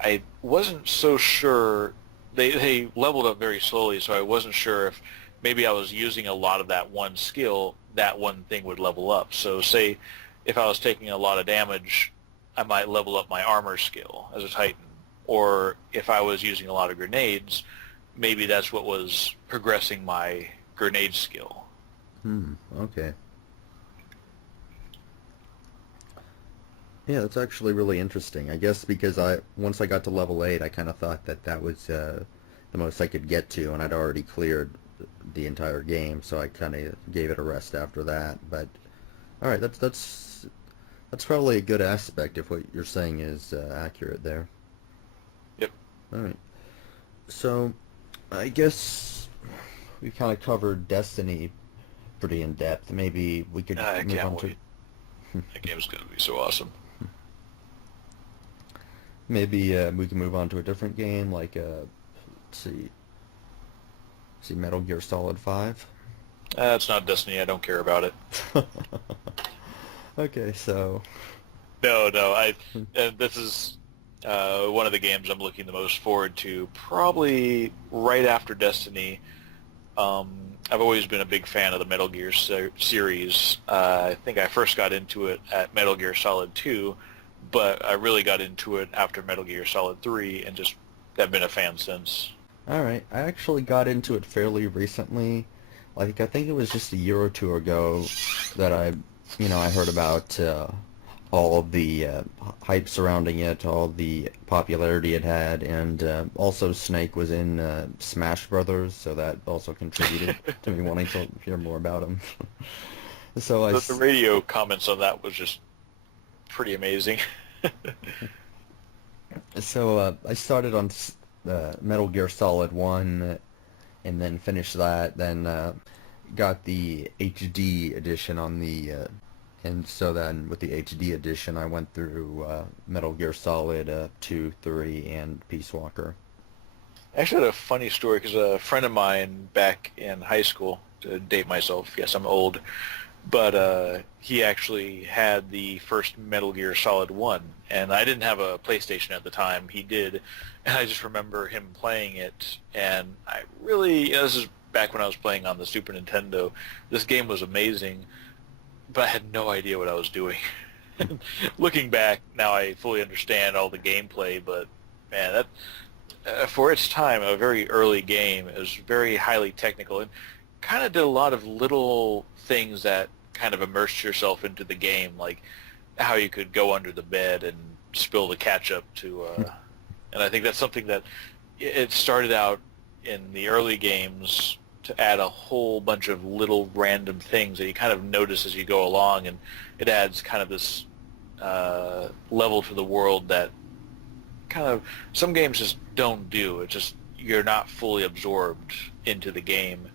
I wasn't so sure. They leveled up very slowly, so I wasn't sure if maybe I was using a lot of that one skill, that one thing would level up. So say if I was taking a lot of damage, I might level up my armor skill as a Titan. Or if I was using a lot of grenades, maybe that's what was progressing my grenade skill. Okay. Yeah, that's actually really interesting. I guess because once I got to level 8, I kind of thought that was the most I could get to, and I'd already cleared the entire game, so I kind of gave it a rest after that. But all right, that's probably a good aspect if what you're saying is accurate there. Yep. All right. So I guess we kind of covered Destiny pretty in depth. Maybe we could I move can't on wait. That game's going to be so awesome. Maybe we can move on to a different game, like let's see Metal Gear Solid 5. It's not Destiny. I don't care about it. Okay, so No. This is one of the games I'm looking the most forward to, probably right after Destiny. I've always been a big fan of the Metal Gear series. I think I first got into it at Metal Gear Solid 2, but I really got into it after Metal Gear Solid 3 and just have been a fan since. All right, I actually got into it fairly recently. Like I think it was just a year or two ago that I heard about all of the hype surrounding it, all the popularity it had, and also Snake was in Smash Brothers, so that also contributed to me wanting to hear more about him. So The radio comments on that was just pretty amazing. I started on Metal Gear Solid 1 and then finished that, then got the HD edition on and so then with the HD edition I went through Metal Gear Solid 2, 3, and Peace Walker. I actually had a funny story because a friend of mine back in high school, to date myself, yes, I'm old, but he actually had the first Metal Gear Solid 1, and I didn't have a PlayStation at the time. He did, and I just remember him playing it, and I really, this is back when I was playing on the Super Nintendo. This game was amazing, but I had no idea what I was doing. Looking back, now I fully understand all the gameplay, but man, that for its time, a very early game. It was very highly technical and kind of did a lot of little things that kind of immersed yourself into the game, like how you could go under the bed and spill the ketchup to, and I think that's something that it started out in the early games to add a whole bunch of little random things that you kind of notice as you go along, and it adds kind of this level to the world that kind of some games just don't do. It's just you're not fully absorbed into the game,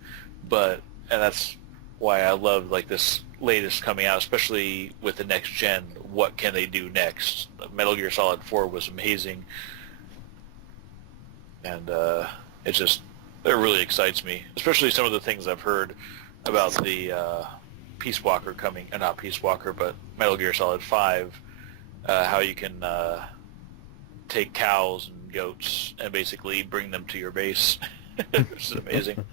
and that's why I love like this latest coming out, especially with the next gen. What can they do next? Metal Gear Solid 4 was amazing, and it really excites me, especially some of the things I've heard about the Peace Walker coming, not Peace Walker, but Metal Gear Solid 5, how you can take cows and goats and basically bring them to your base, which is amazing.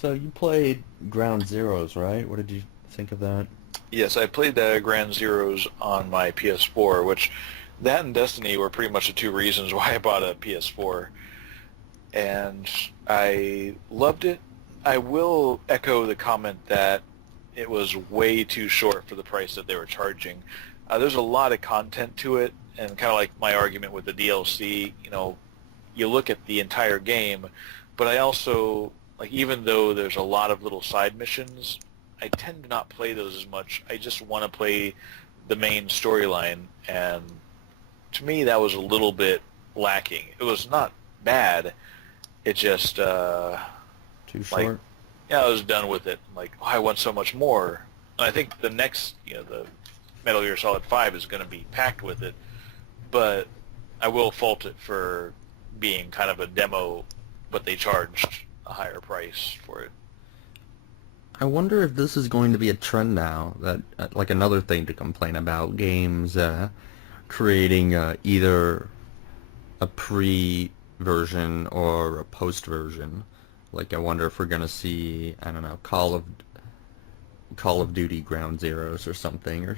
So you played Ground Zeroes, right? What did you think of that? Yes, I played Ground Zeroes on my PS4, which that and Destiny were pretty much the two reasons why I bought a PS4, and I loved it. I will echo the comment that it was way too short for the price that they were charging. There's a lot of content to it, and kind of like my argument with the DLC, you look at the entire game, but I also, like, even though there's a lot of little side missions, I tend to not play those as much. I just want to play the main storyline, and to me that was a little bit lacking. It was not bad, it just, Too short? Yeah, I was done with it. Like, oh, I want so much more. And I think the next, the Metal Gear Solid 5 is going to be packed with it, but I will fault it for being kind of a demo, but they charged a higher price for it. I wonder if this is going to be a trend now, that like another thing to complain about, games creating either a pre-version or a post-version. Like I wonder if we're going to see, I don't know, Call of Duty Ground Zeroes or something. Or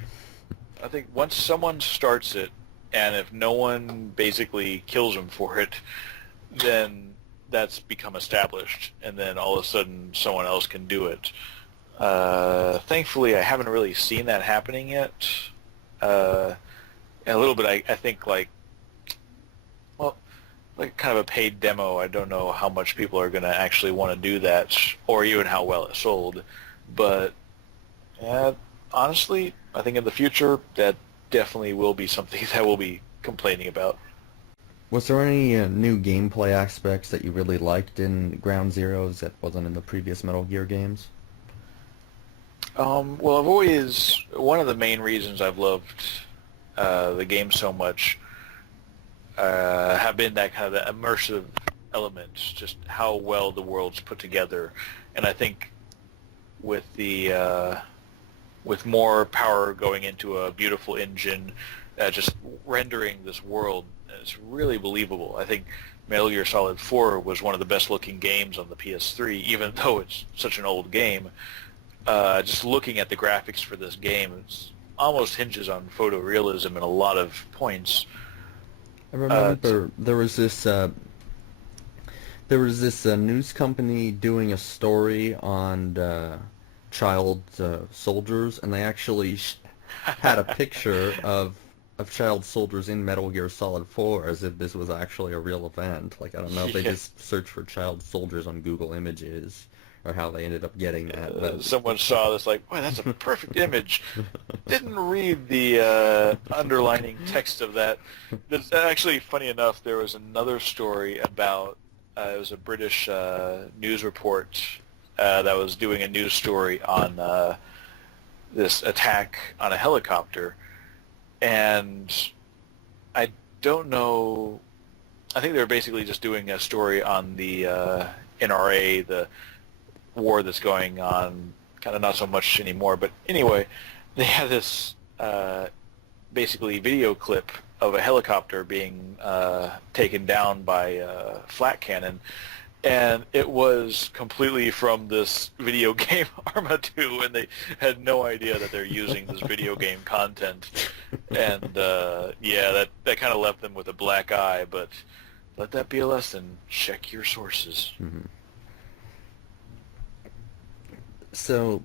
I think once someone starts it, and if no one basically kills them for it, then that's become established, and then all of a sudden someone else can do it. Thankfully, I haven't really seen that happening yet. And a little bit, I think, like kind of a paid demo. I don't know how much people are going to actually want to do that, or even how well it sold. But honestly, I think in the future that definitely will be something that we'll be complaining about. was there any new gameplay aspects that you really liked in Ground Zeroes that wasn't in the previous Metal Gear games? Well, one of the main reasons I've loved the game so much have been that kind of the immersive elements, just how well the world's put together. And I think with with more power going into a beautiful engine, just rendering this world, it's really believable. I think Metal Gear Solid 4 was one of the best looking games on the PS3, even though it's such an old game. Just looking at the graphics for this game, it almost hinges on photorealism in a lot of points. I Uh, remember there was this news company doing a story on child soldiers, and they actually had a picture of child soldiers in Metal Gear Solid 4 as if this was actually a real event. Like, I don't know if they yeah. just searched for child soldiers on Google Images or how they ended up getting that, but Someone saw this like, boy, that's a perfect image. Didn't read the underlining text of that. There's, actually, funny enough, there was another story about it was a British news report that was doing a news story on this attack on a helicopter, and I don't know. I think they were basically just doing a story on the NRA, the war that's going on, kind of not so much anymore. But anyway, they had this basically video clip of a helicopter being taken down by a flak cannon, and it was completely from this video game Arma 2, and they had no idea that they're using this video game content. And yeah, that kind of left them with a black eye, but let that be a lesson. Check your sources. Mhm. So,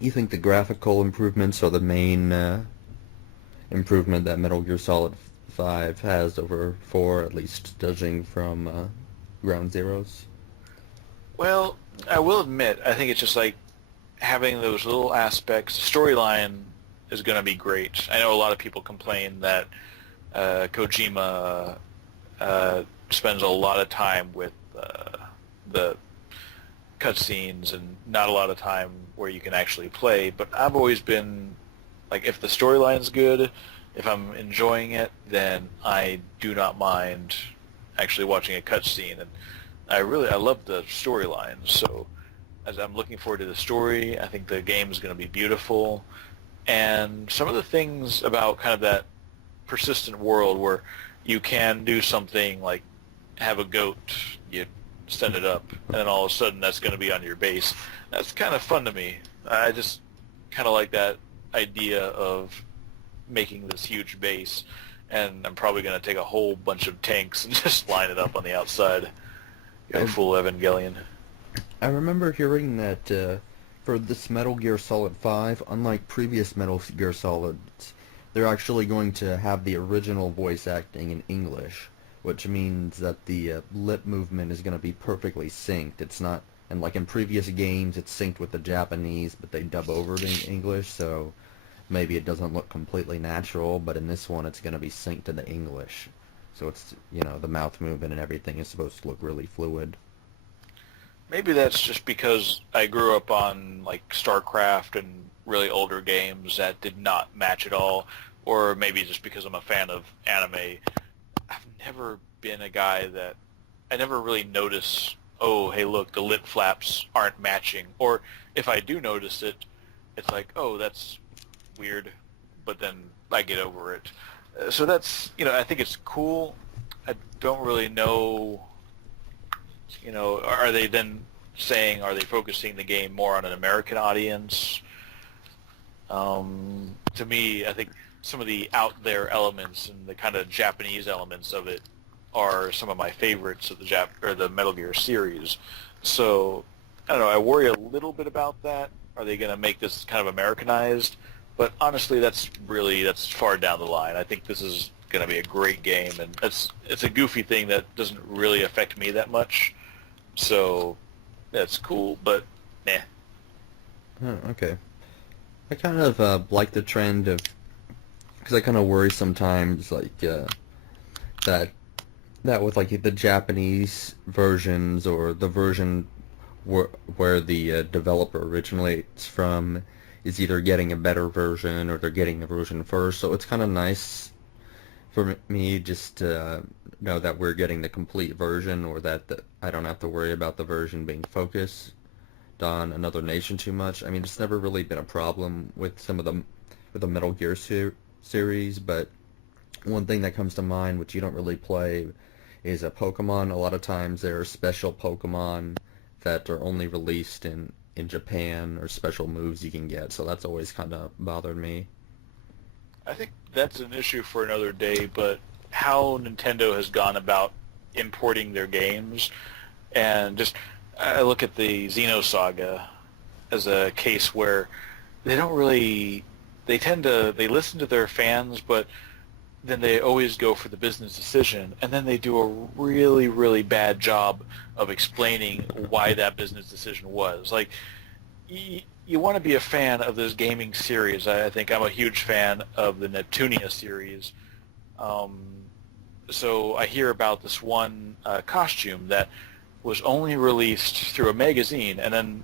you think the graphical improvements are the main improvement that Metal Gear Solid 5 has over 4, at least judging from Ground Zeroes? Well, I will admit, I think it's just like having those little aspects. Storyline is going to be great. I know a lot of people complain that Kojima spends a lot of time with the cutscenes and not a lot of time where you can actually play. But I've always been like, if the storyline's good, if I'm enjoying it, then I do not mind actually watching a cutscene. And I love the storyline. So as I'm looking forward to the story, I think the game is going to be beautiful. And some of the things about kind of that persistent world where you can do something like have a goat, you send it up, and then all of a sudden that's going to be on your base. That's kind of fun to me. I just kind of like that idea of making this huge base, and I'm probably going to take a whole bunch of tanks and just line it up on the outside. Go I, full Evangelion. I remember hearing that for this Metal Gear Solid 5, unlike previous Metal Gear Solids, they're actually going to have the original voice acting in English, which means that the lip movement is going to be perfectly synced. It's not, and like in previous games, it's synced with the Japanese, but they dub over it in English, so maybe it doesn't look completely natural, but in this one, it's going to be synced to the English. So it's, the mouth movement and everything is supposed to look really fluid. Maybe that's just because I grew up on like StarCraft and really older games that did not match at all, or maybe just because I'm a fan of anime. I've never been a guy that I never really notice, oh, hey, look, the lip flaps aren't matching. Or if I do notice it, it's like, oh, that's weird, but then I get over it. So that's, I think it's cool. I don't really know, are they then saying, are they focusing the game more on an American audience? To me, I think some of the out there elements and the kind of Japanese elements of it are some of my favorites of the Metal Gear series. So I don't know. I worry a little bit about that. Are they going to make this kind of Americanized? But honestly, that's far down the line. I think this is going to be a great game, and it's a goofy thing that doesn't really affect me that much. So that's cool, but nah. Oh, okay. I kind of like the trend of, because I kind of worry sometimes, like that with like the Japanese versions or the version where the developer originates from is either getting a better version or they're getting a version first. So it's kind of nice for me just to know that we're getting the complete version, or that I don't have to worry about the version being focused on another nation too much. I mean, it's never really been a problem with some of the Metal Gear series, but one thing that comes to mind, which you don't really play, is a Pokemon. A lot of times there are special Pokemon that are only released in Japan, or special moves you can get, so that's always kind of bothered me. I think that's an issue for another day, but how Nintendo has gone about importing their games, and just I look at the Xenosaga as a case where they don't really, they listen to their fans, but then they always go for the business decision, and then they do a really, really bad job of explaining why that business decision was. Like, you want to be a fan of this gaming series. I think I'm a huge fan of the Neptunia series. So I hear about this one costume that was only released through a magazine, and then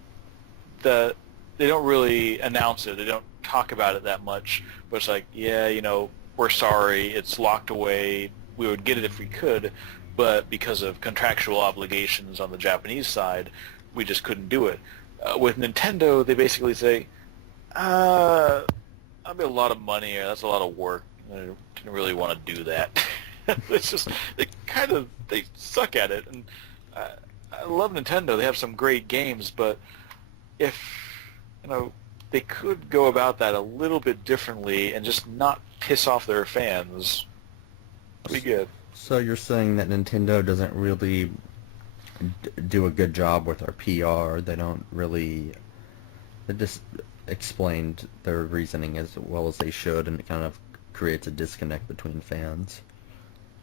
they don't really announce it. They don't talk about it that much. But it's like, yeah, we're sorry, it's locked away. We would get it if we could, but because of contractual obligations on the Japanese side, we just couldn't do it. With Nintendo, they basically say, that'd be a lot of money, or that's a lot of work. I didn't really want to do that. It's just, they suck at it. And I love Nintendo. They have some great games, but if, they could go about that a little bit differently and just not piss off their fans, that'd be good. So you're saying that Nintendo doesn't really do a good job with our PR. They don't really. They just explained their reasoning as well as they should, and it kind of creates a disconnect between fans.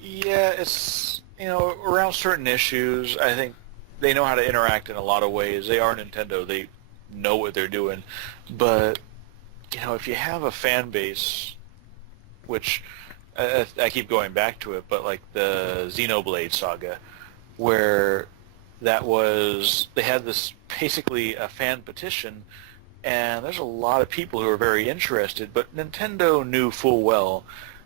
Yeah, it's, around certain issues, I think they know how to interact in a lot of ways. They are Nintendo. They know what they're doing. But, if you have a fan base, which I keep going back to it, but like the Xenoblade Saga, where they had this basically a fan petition, and there's a lot of people who are very interested, but Nintendo knew full well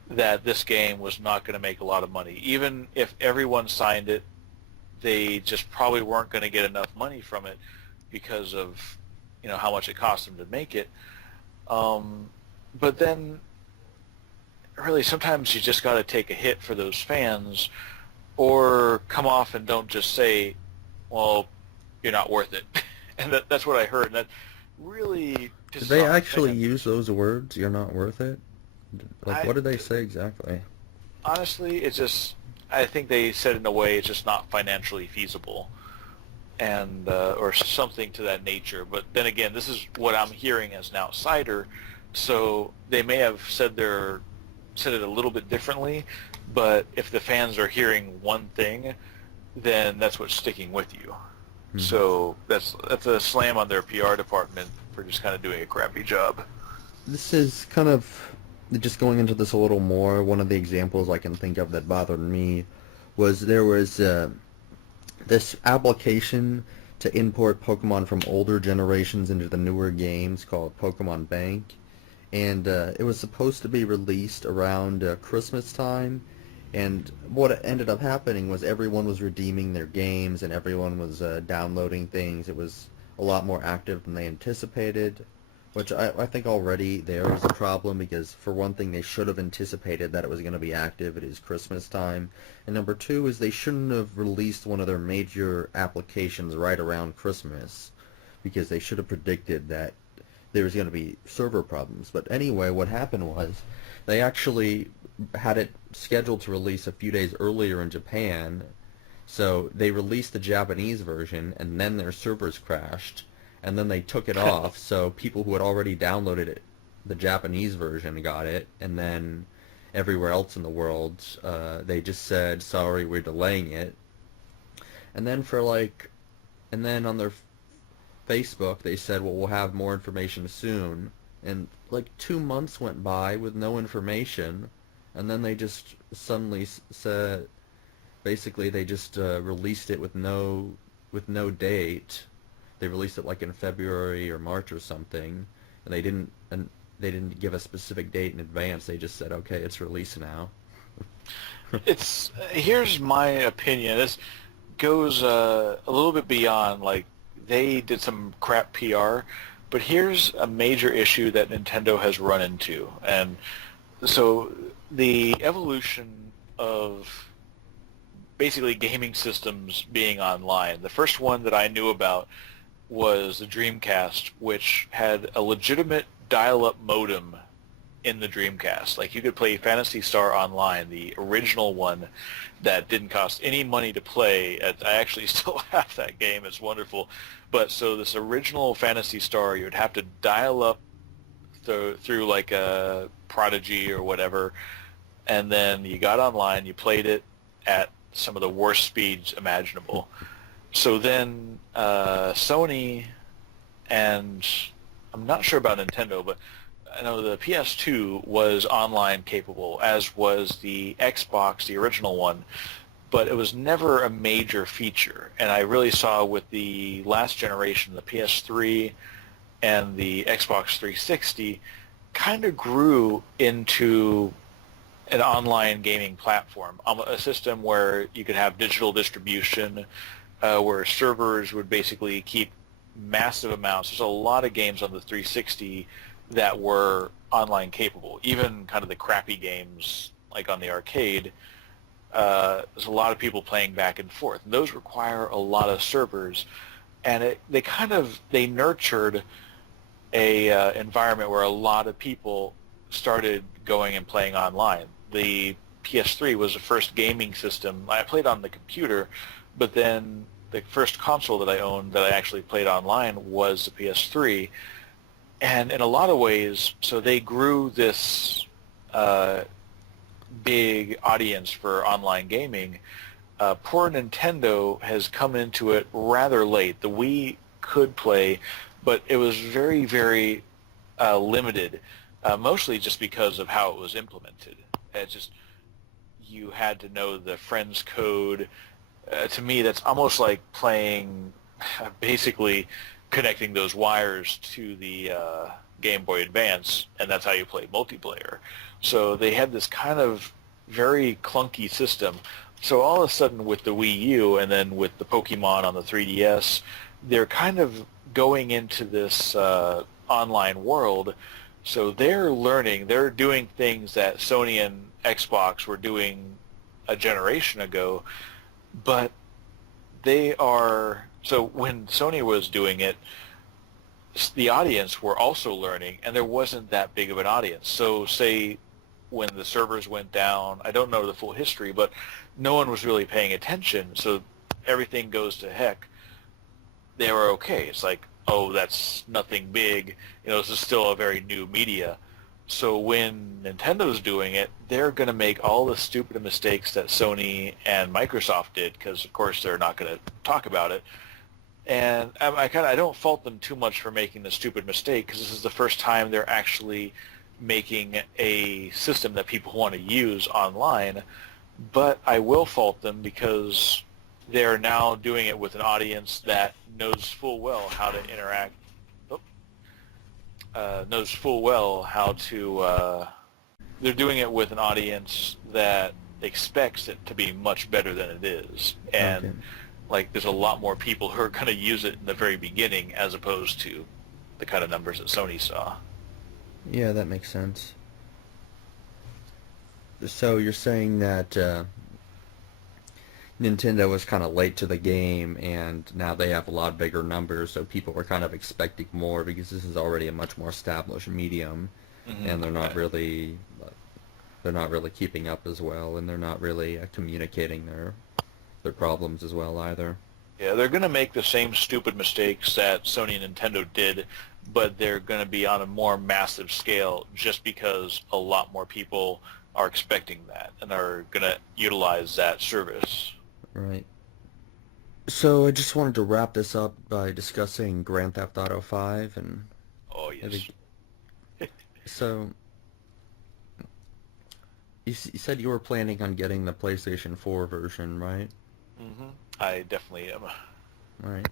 that this game was not going to make a lot of money. Even if everyone signed it, they just probably weren't going to get enough money from it because of, how much it cost them to make it. But then, really, sometimes you just got to take a hit for those fans, or come off and don't just say, well, you're not worth it. And that's what I heard. And that really Did pisses they off actually fans. use those words? You're not worth it? Like, what did they say exactly? Honestly, I think they said in a way it's just not financially feasible, and or something to that nature. But then again, this is what I'm hearing as an outsider, so they may have said it a little bit differently, but if the fans are hearing one thing, then that's what's sticking with you. Hmm. So that's a slam on their PR department for just kind of doing a crappy job. This is kind of just going into this a little more. One of the examples I can think of that bothered me was there was this application to import Pokemon from older generations into the newer games called Pokemon Bank, and it was supposed to be released around Christmas time. And what ended up happening was everyone was redeeming their games and everyone was downloading things. It was a lot more active than they anticipated, which I think already there was a problem because, for one thing, they should have anticipated that it was going to be active. It is Christmas time. And number two is they shouldn't have released one of their major applications right around Christmas because they should have predicted that there was going to be server problems. But anyway, what happened was they actually had it scheduled to release a few days earlier in Japan, so they released the Japanese version, and then their servers crashed, and then they took it off, so people who had already downloaded it, the Japanese version, got it, and then everywhere else in the world, they just said, sorry, we're delaying it. And then and then on their Facebook, they said, well, we'll have more information soon. And 2 months went by with no information, and then they just suddenly said, basically they just released it with no date. They released it in February or March or something, and they didn't give a specific date in advance. They just said, okay, it's released now. Here's my opinion. This goes a little bit beyond, they did some crap PR, but here's a major issue that Nintendo has run into. And so the evolution of basically gaming systems being online, the first one that I knew about was the Dreamcast, which had a legitimate dial-up modem in the Dreamcast. Like, you could play Phantasy Star Online, the original one that didn't cost any money to play. I actually still have that game. It's wonderful. But so this original Phantasy Star, you would have to dial up through like a Prodigy or whatever, and then you got online, you played it at some of the worst speeds imaginable. So then Sony, and I'm not sure about Nintendo, but I know the PS2 was online capable, as was the Xbox, the original one, but it was never a major feature. And I really saw with the last generation, the PS3 and the Xbox 360, kind of grew into an online gaming platform, a system where you could have digital distribution, where servers would basically keep massive amounts. There's a lot of games on the 360 that were online capable, even kind of the crappy games like on the arcade. There's a lot of people playing back and forth. And those require a lot of servers, and they nurtured a environment where a lot of people started going and playing online. The PS3 was the first gaming system. I played on the computer, but then the first console that I owned that I actually played online was the PS3. And in a lot of ways, so they grew this big audience for online gaming. Poor Nintendo has come into it rather late. The Wii could play, but it was very, very limited, mostly just because of how it was implemented. You had to know the friend's code. To me, that's almost like playing, basically connecting those wires to the Game Boy Advance, and that's how you play multiplayer. So they had this kind of very clunky system. So all of a sudden with the Wii U and then with the Pokemon on the 3DS, they're kind of going into this online world. So they're learning, they're doing things that Sony and Xbox were doing a generation ago, but so when Sony was doing it, the audience were also learning, and there wasn't that big of an audience. So say when the servers went down, I don't know the full history, but no one was really paying attention, so everything goes to heck. They were okay. It's like, oh, that's nothing big. This is still a very new media. So when Nintendo's doing it, they're going to make all the stupid mistakes that Sony and Microsoft did, because of course they're not going to talk about it. And I don't fault them too much for making the stupid mistake, because this is the first time they're actually making a system that people want to use online. But I will fault them because they're now doing it with an audience that knows full well how to interact. Knows full well how to. They're doing it with an audience that expects it to be much better than it is, and Okay. like there's a lot more people who are going to use it in the very beginning, as opposed to the kind of numbers that Sony saw. Yeah, that makes sense. So you're saying that Nintendo was kind of late to the game, and now they have a lot bigger numbers, so people were kind of expecting more because this is already a much more established medium, and they're not really keeping up as well, and they're not really communicating their problems as well either. Yeah, they're going to make the same stupid mistakes that Sony and Nintendo did, but they're going to be on a more massive scale just because a lot more people are expecting that and are going to utilize that service. Right. So I just wanted to wrap this up by discussing Grand Theft Auto 5, and Oh, I yes. think so. You said you were planning on getting the PlayStation 4 version, right? I definitely am. Right.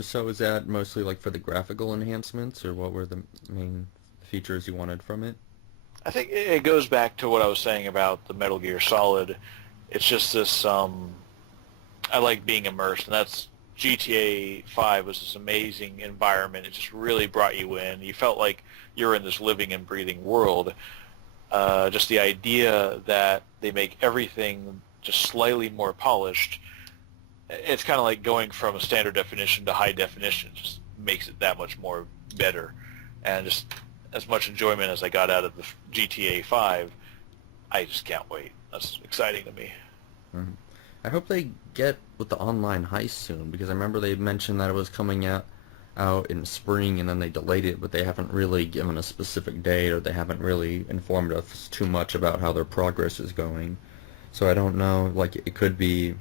So is that mostly like for the graphical enhancements, or what were the main features you wanted from it? I think it goes back to what I was saying about the Metal Gear Solid. It's just this, I like being immersed, and that's GTA 5 was this amazing environment. It just really brought you in. You felt like you're in this living and breathing world. Just the idea that they make everything just slightly more polished. It's kind of like going from a standard definition to high definition. It just makes it that much more better. And just as much enjoyment as I got out of the GTA 5, I just can't wait. That's exciting to me. Mhm. I hope they get with the online heist soon, because I remember they mentioned that it was coming out in spring, and then they delayed it, but they haven't really given a specific date, or they haven't really informed us too much about how their progress is going. So I don't know, like it could be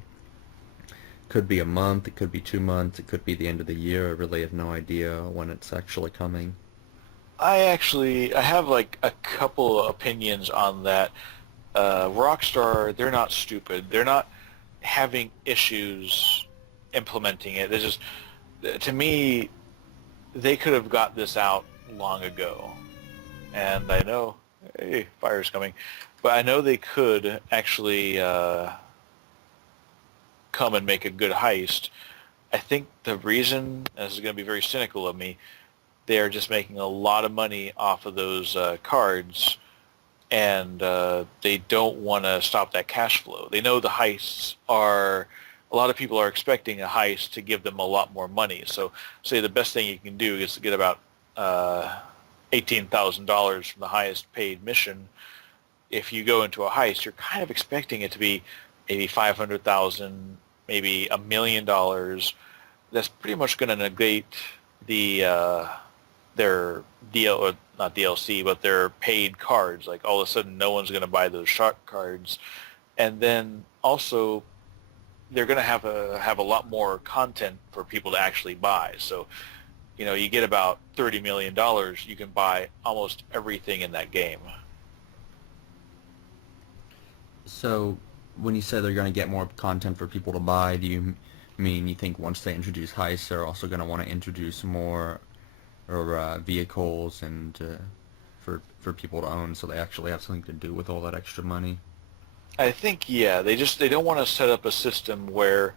a month, it could be 2 months, it could be the end of the year. I really have no idea when it's actually coming. I have like a couple opinions on that. Rockstar, they're not stupid. They're not having issues implementing it. They just, to me, they could have got this out long ago. And I know, hey, fire's coming, but I know they could actually come and make a good heist. I think the reason, and this is going to be very cynical of me, they are just making a lot of money off of those cards, and they don't want to stop that cash flow. They know the heists are, a lot of people are expecting a heist to give them a lot more money. So say the best thing you can do is to get about $18,000 from the highest paid mission. If you go into a heist, you're kind of expecting it to be maybe 500,000, maybe $1 million. That's pretty much going to negate the their deal, or not DLC, but their paid cards. Like all of a sudden, no one's going to buy those shark cards, and then also they're going to have a lot more content for people to actually buy. So, you get about $30 million, you can buy almost everything in that game. So when you say they're going to get more content for people to buy, do you mean you think once they introduce heists, they're also going to want to introduce more or vehicles and for people to own, so they actually have something to do with all that extra money? I think, yeah, they don't want to set up a system where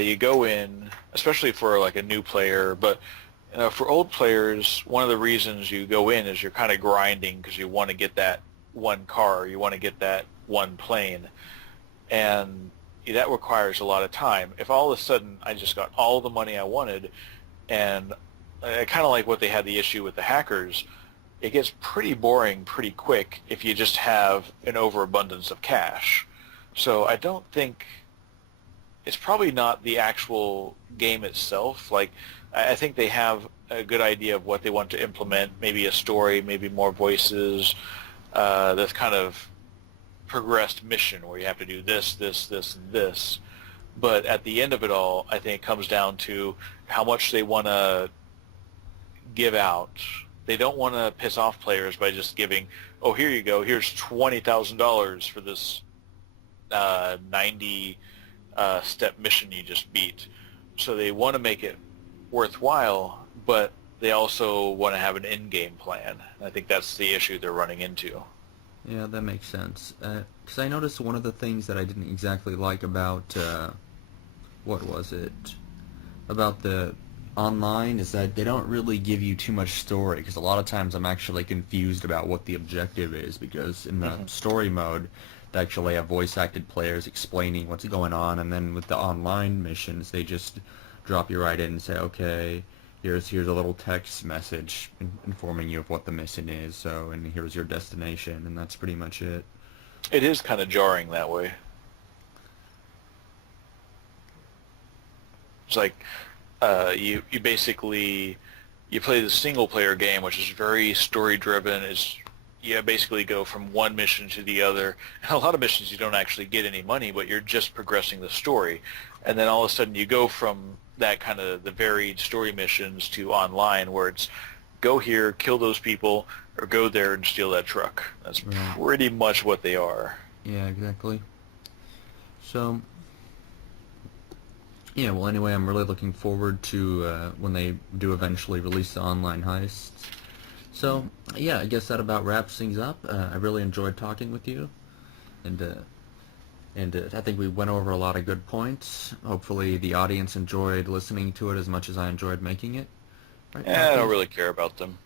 you go in, especially for like a new player, but for old players, one of the reasons you go in is you're kind of grinding because you want to get that one car, you want to get that one plane, and that requires a lot of time. If all of a sudden I just got all the money I wanted, and kind of like what they had the issue with the hackers, it gets pretty boring pretty quick if you just have an overabundance of cash. So I don't think, it's probably not the actual game itself. Like, I think they have a good idea of what they want to implement, maybe a story, maybe more voices, this kind of progressed mission where you have to do this, this, this, and this. But at the end of it all, I think it comes down to how much they want to give out. They don't want to piss off players by just giving, oh, here you go, here's $20,000 for this 90 step mission you just beat. So they want to make it worthwhile, but they also want to have an in-game plan. I think that's the issue they're running into. Yeah, that makes sense. Because I noticed one of the things that I didn't exactly like about, what was it? About the online is that they don't really give you too much story, because a lot of times I'm actually confused about what the objective is, because in the story mode they actually have voice-acted players explaining what's going on, and then with the online missions they just drop you right in and say, okay, here's a little text message informing you of what the mission is, so, and here's your destination, and that's pretty much it. It is kind of jarring that way. It's like you basically, you play the single player game, which is very story driven. You basically go from one mission to the other. And a lot of missions you don't actually get any money, but you're just progressing the story. And then all of a sudden you go from that kind of the varied story missions to online, where it's go here, kill those people, or go there and steal that truck. That's pretty much what they are. Yeah, exactly. So, yeah, well, anyway, I'm really looking forward to when they do eventually release the online heists. So, yeah, I guess that about wraps things up. I really enjoyed talking with you, and I think we went over a lot of good points. Hopefully the audience enjoyed listening to it as much as I enjoyed making it. Right, I don't really care about them.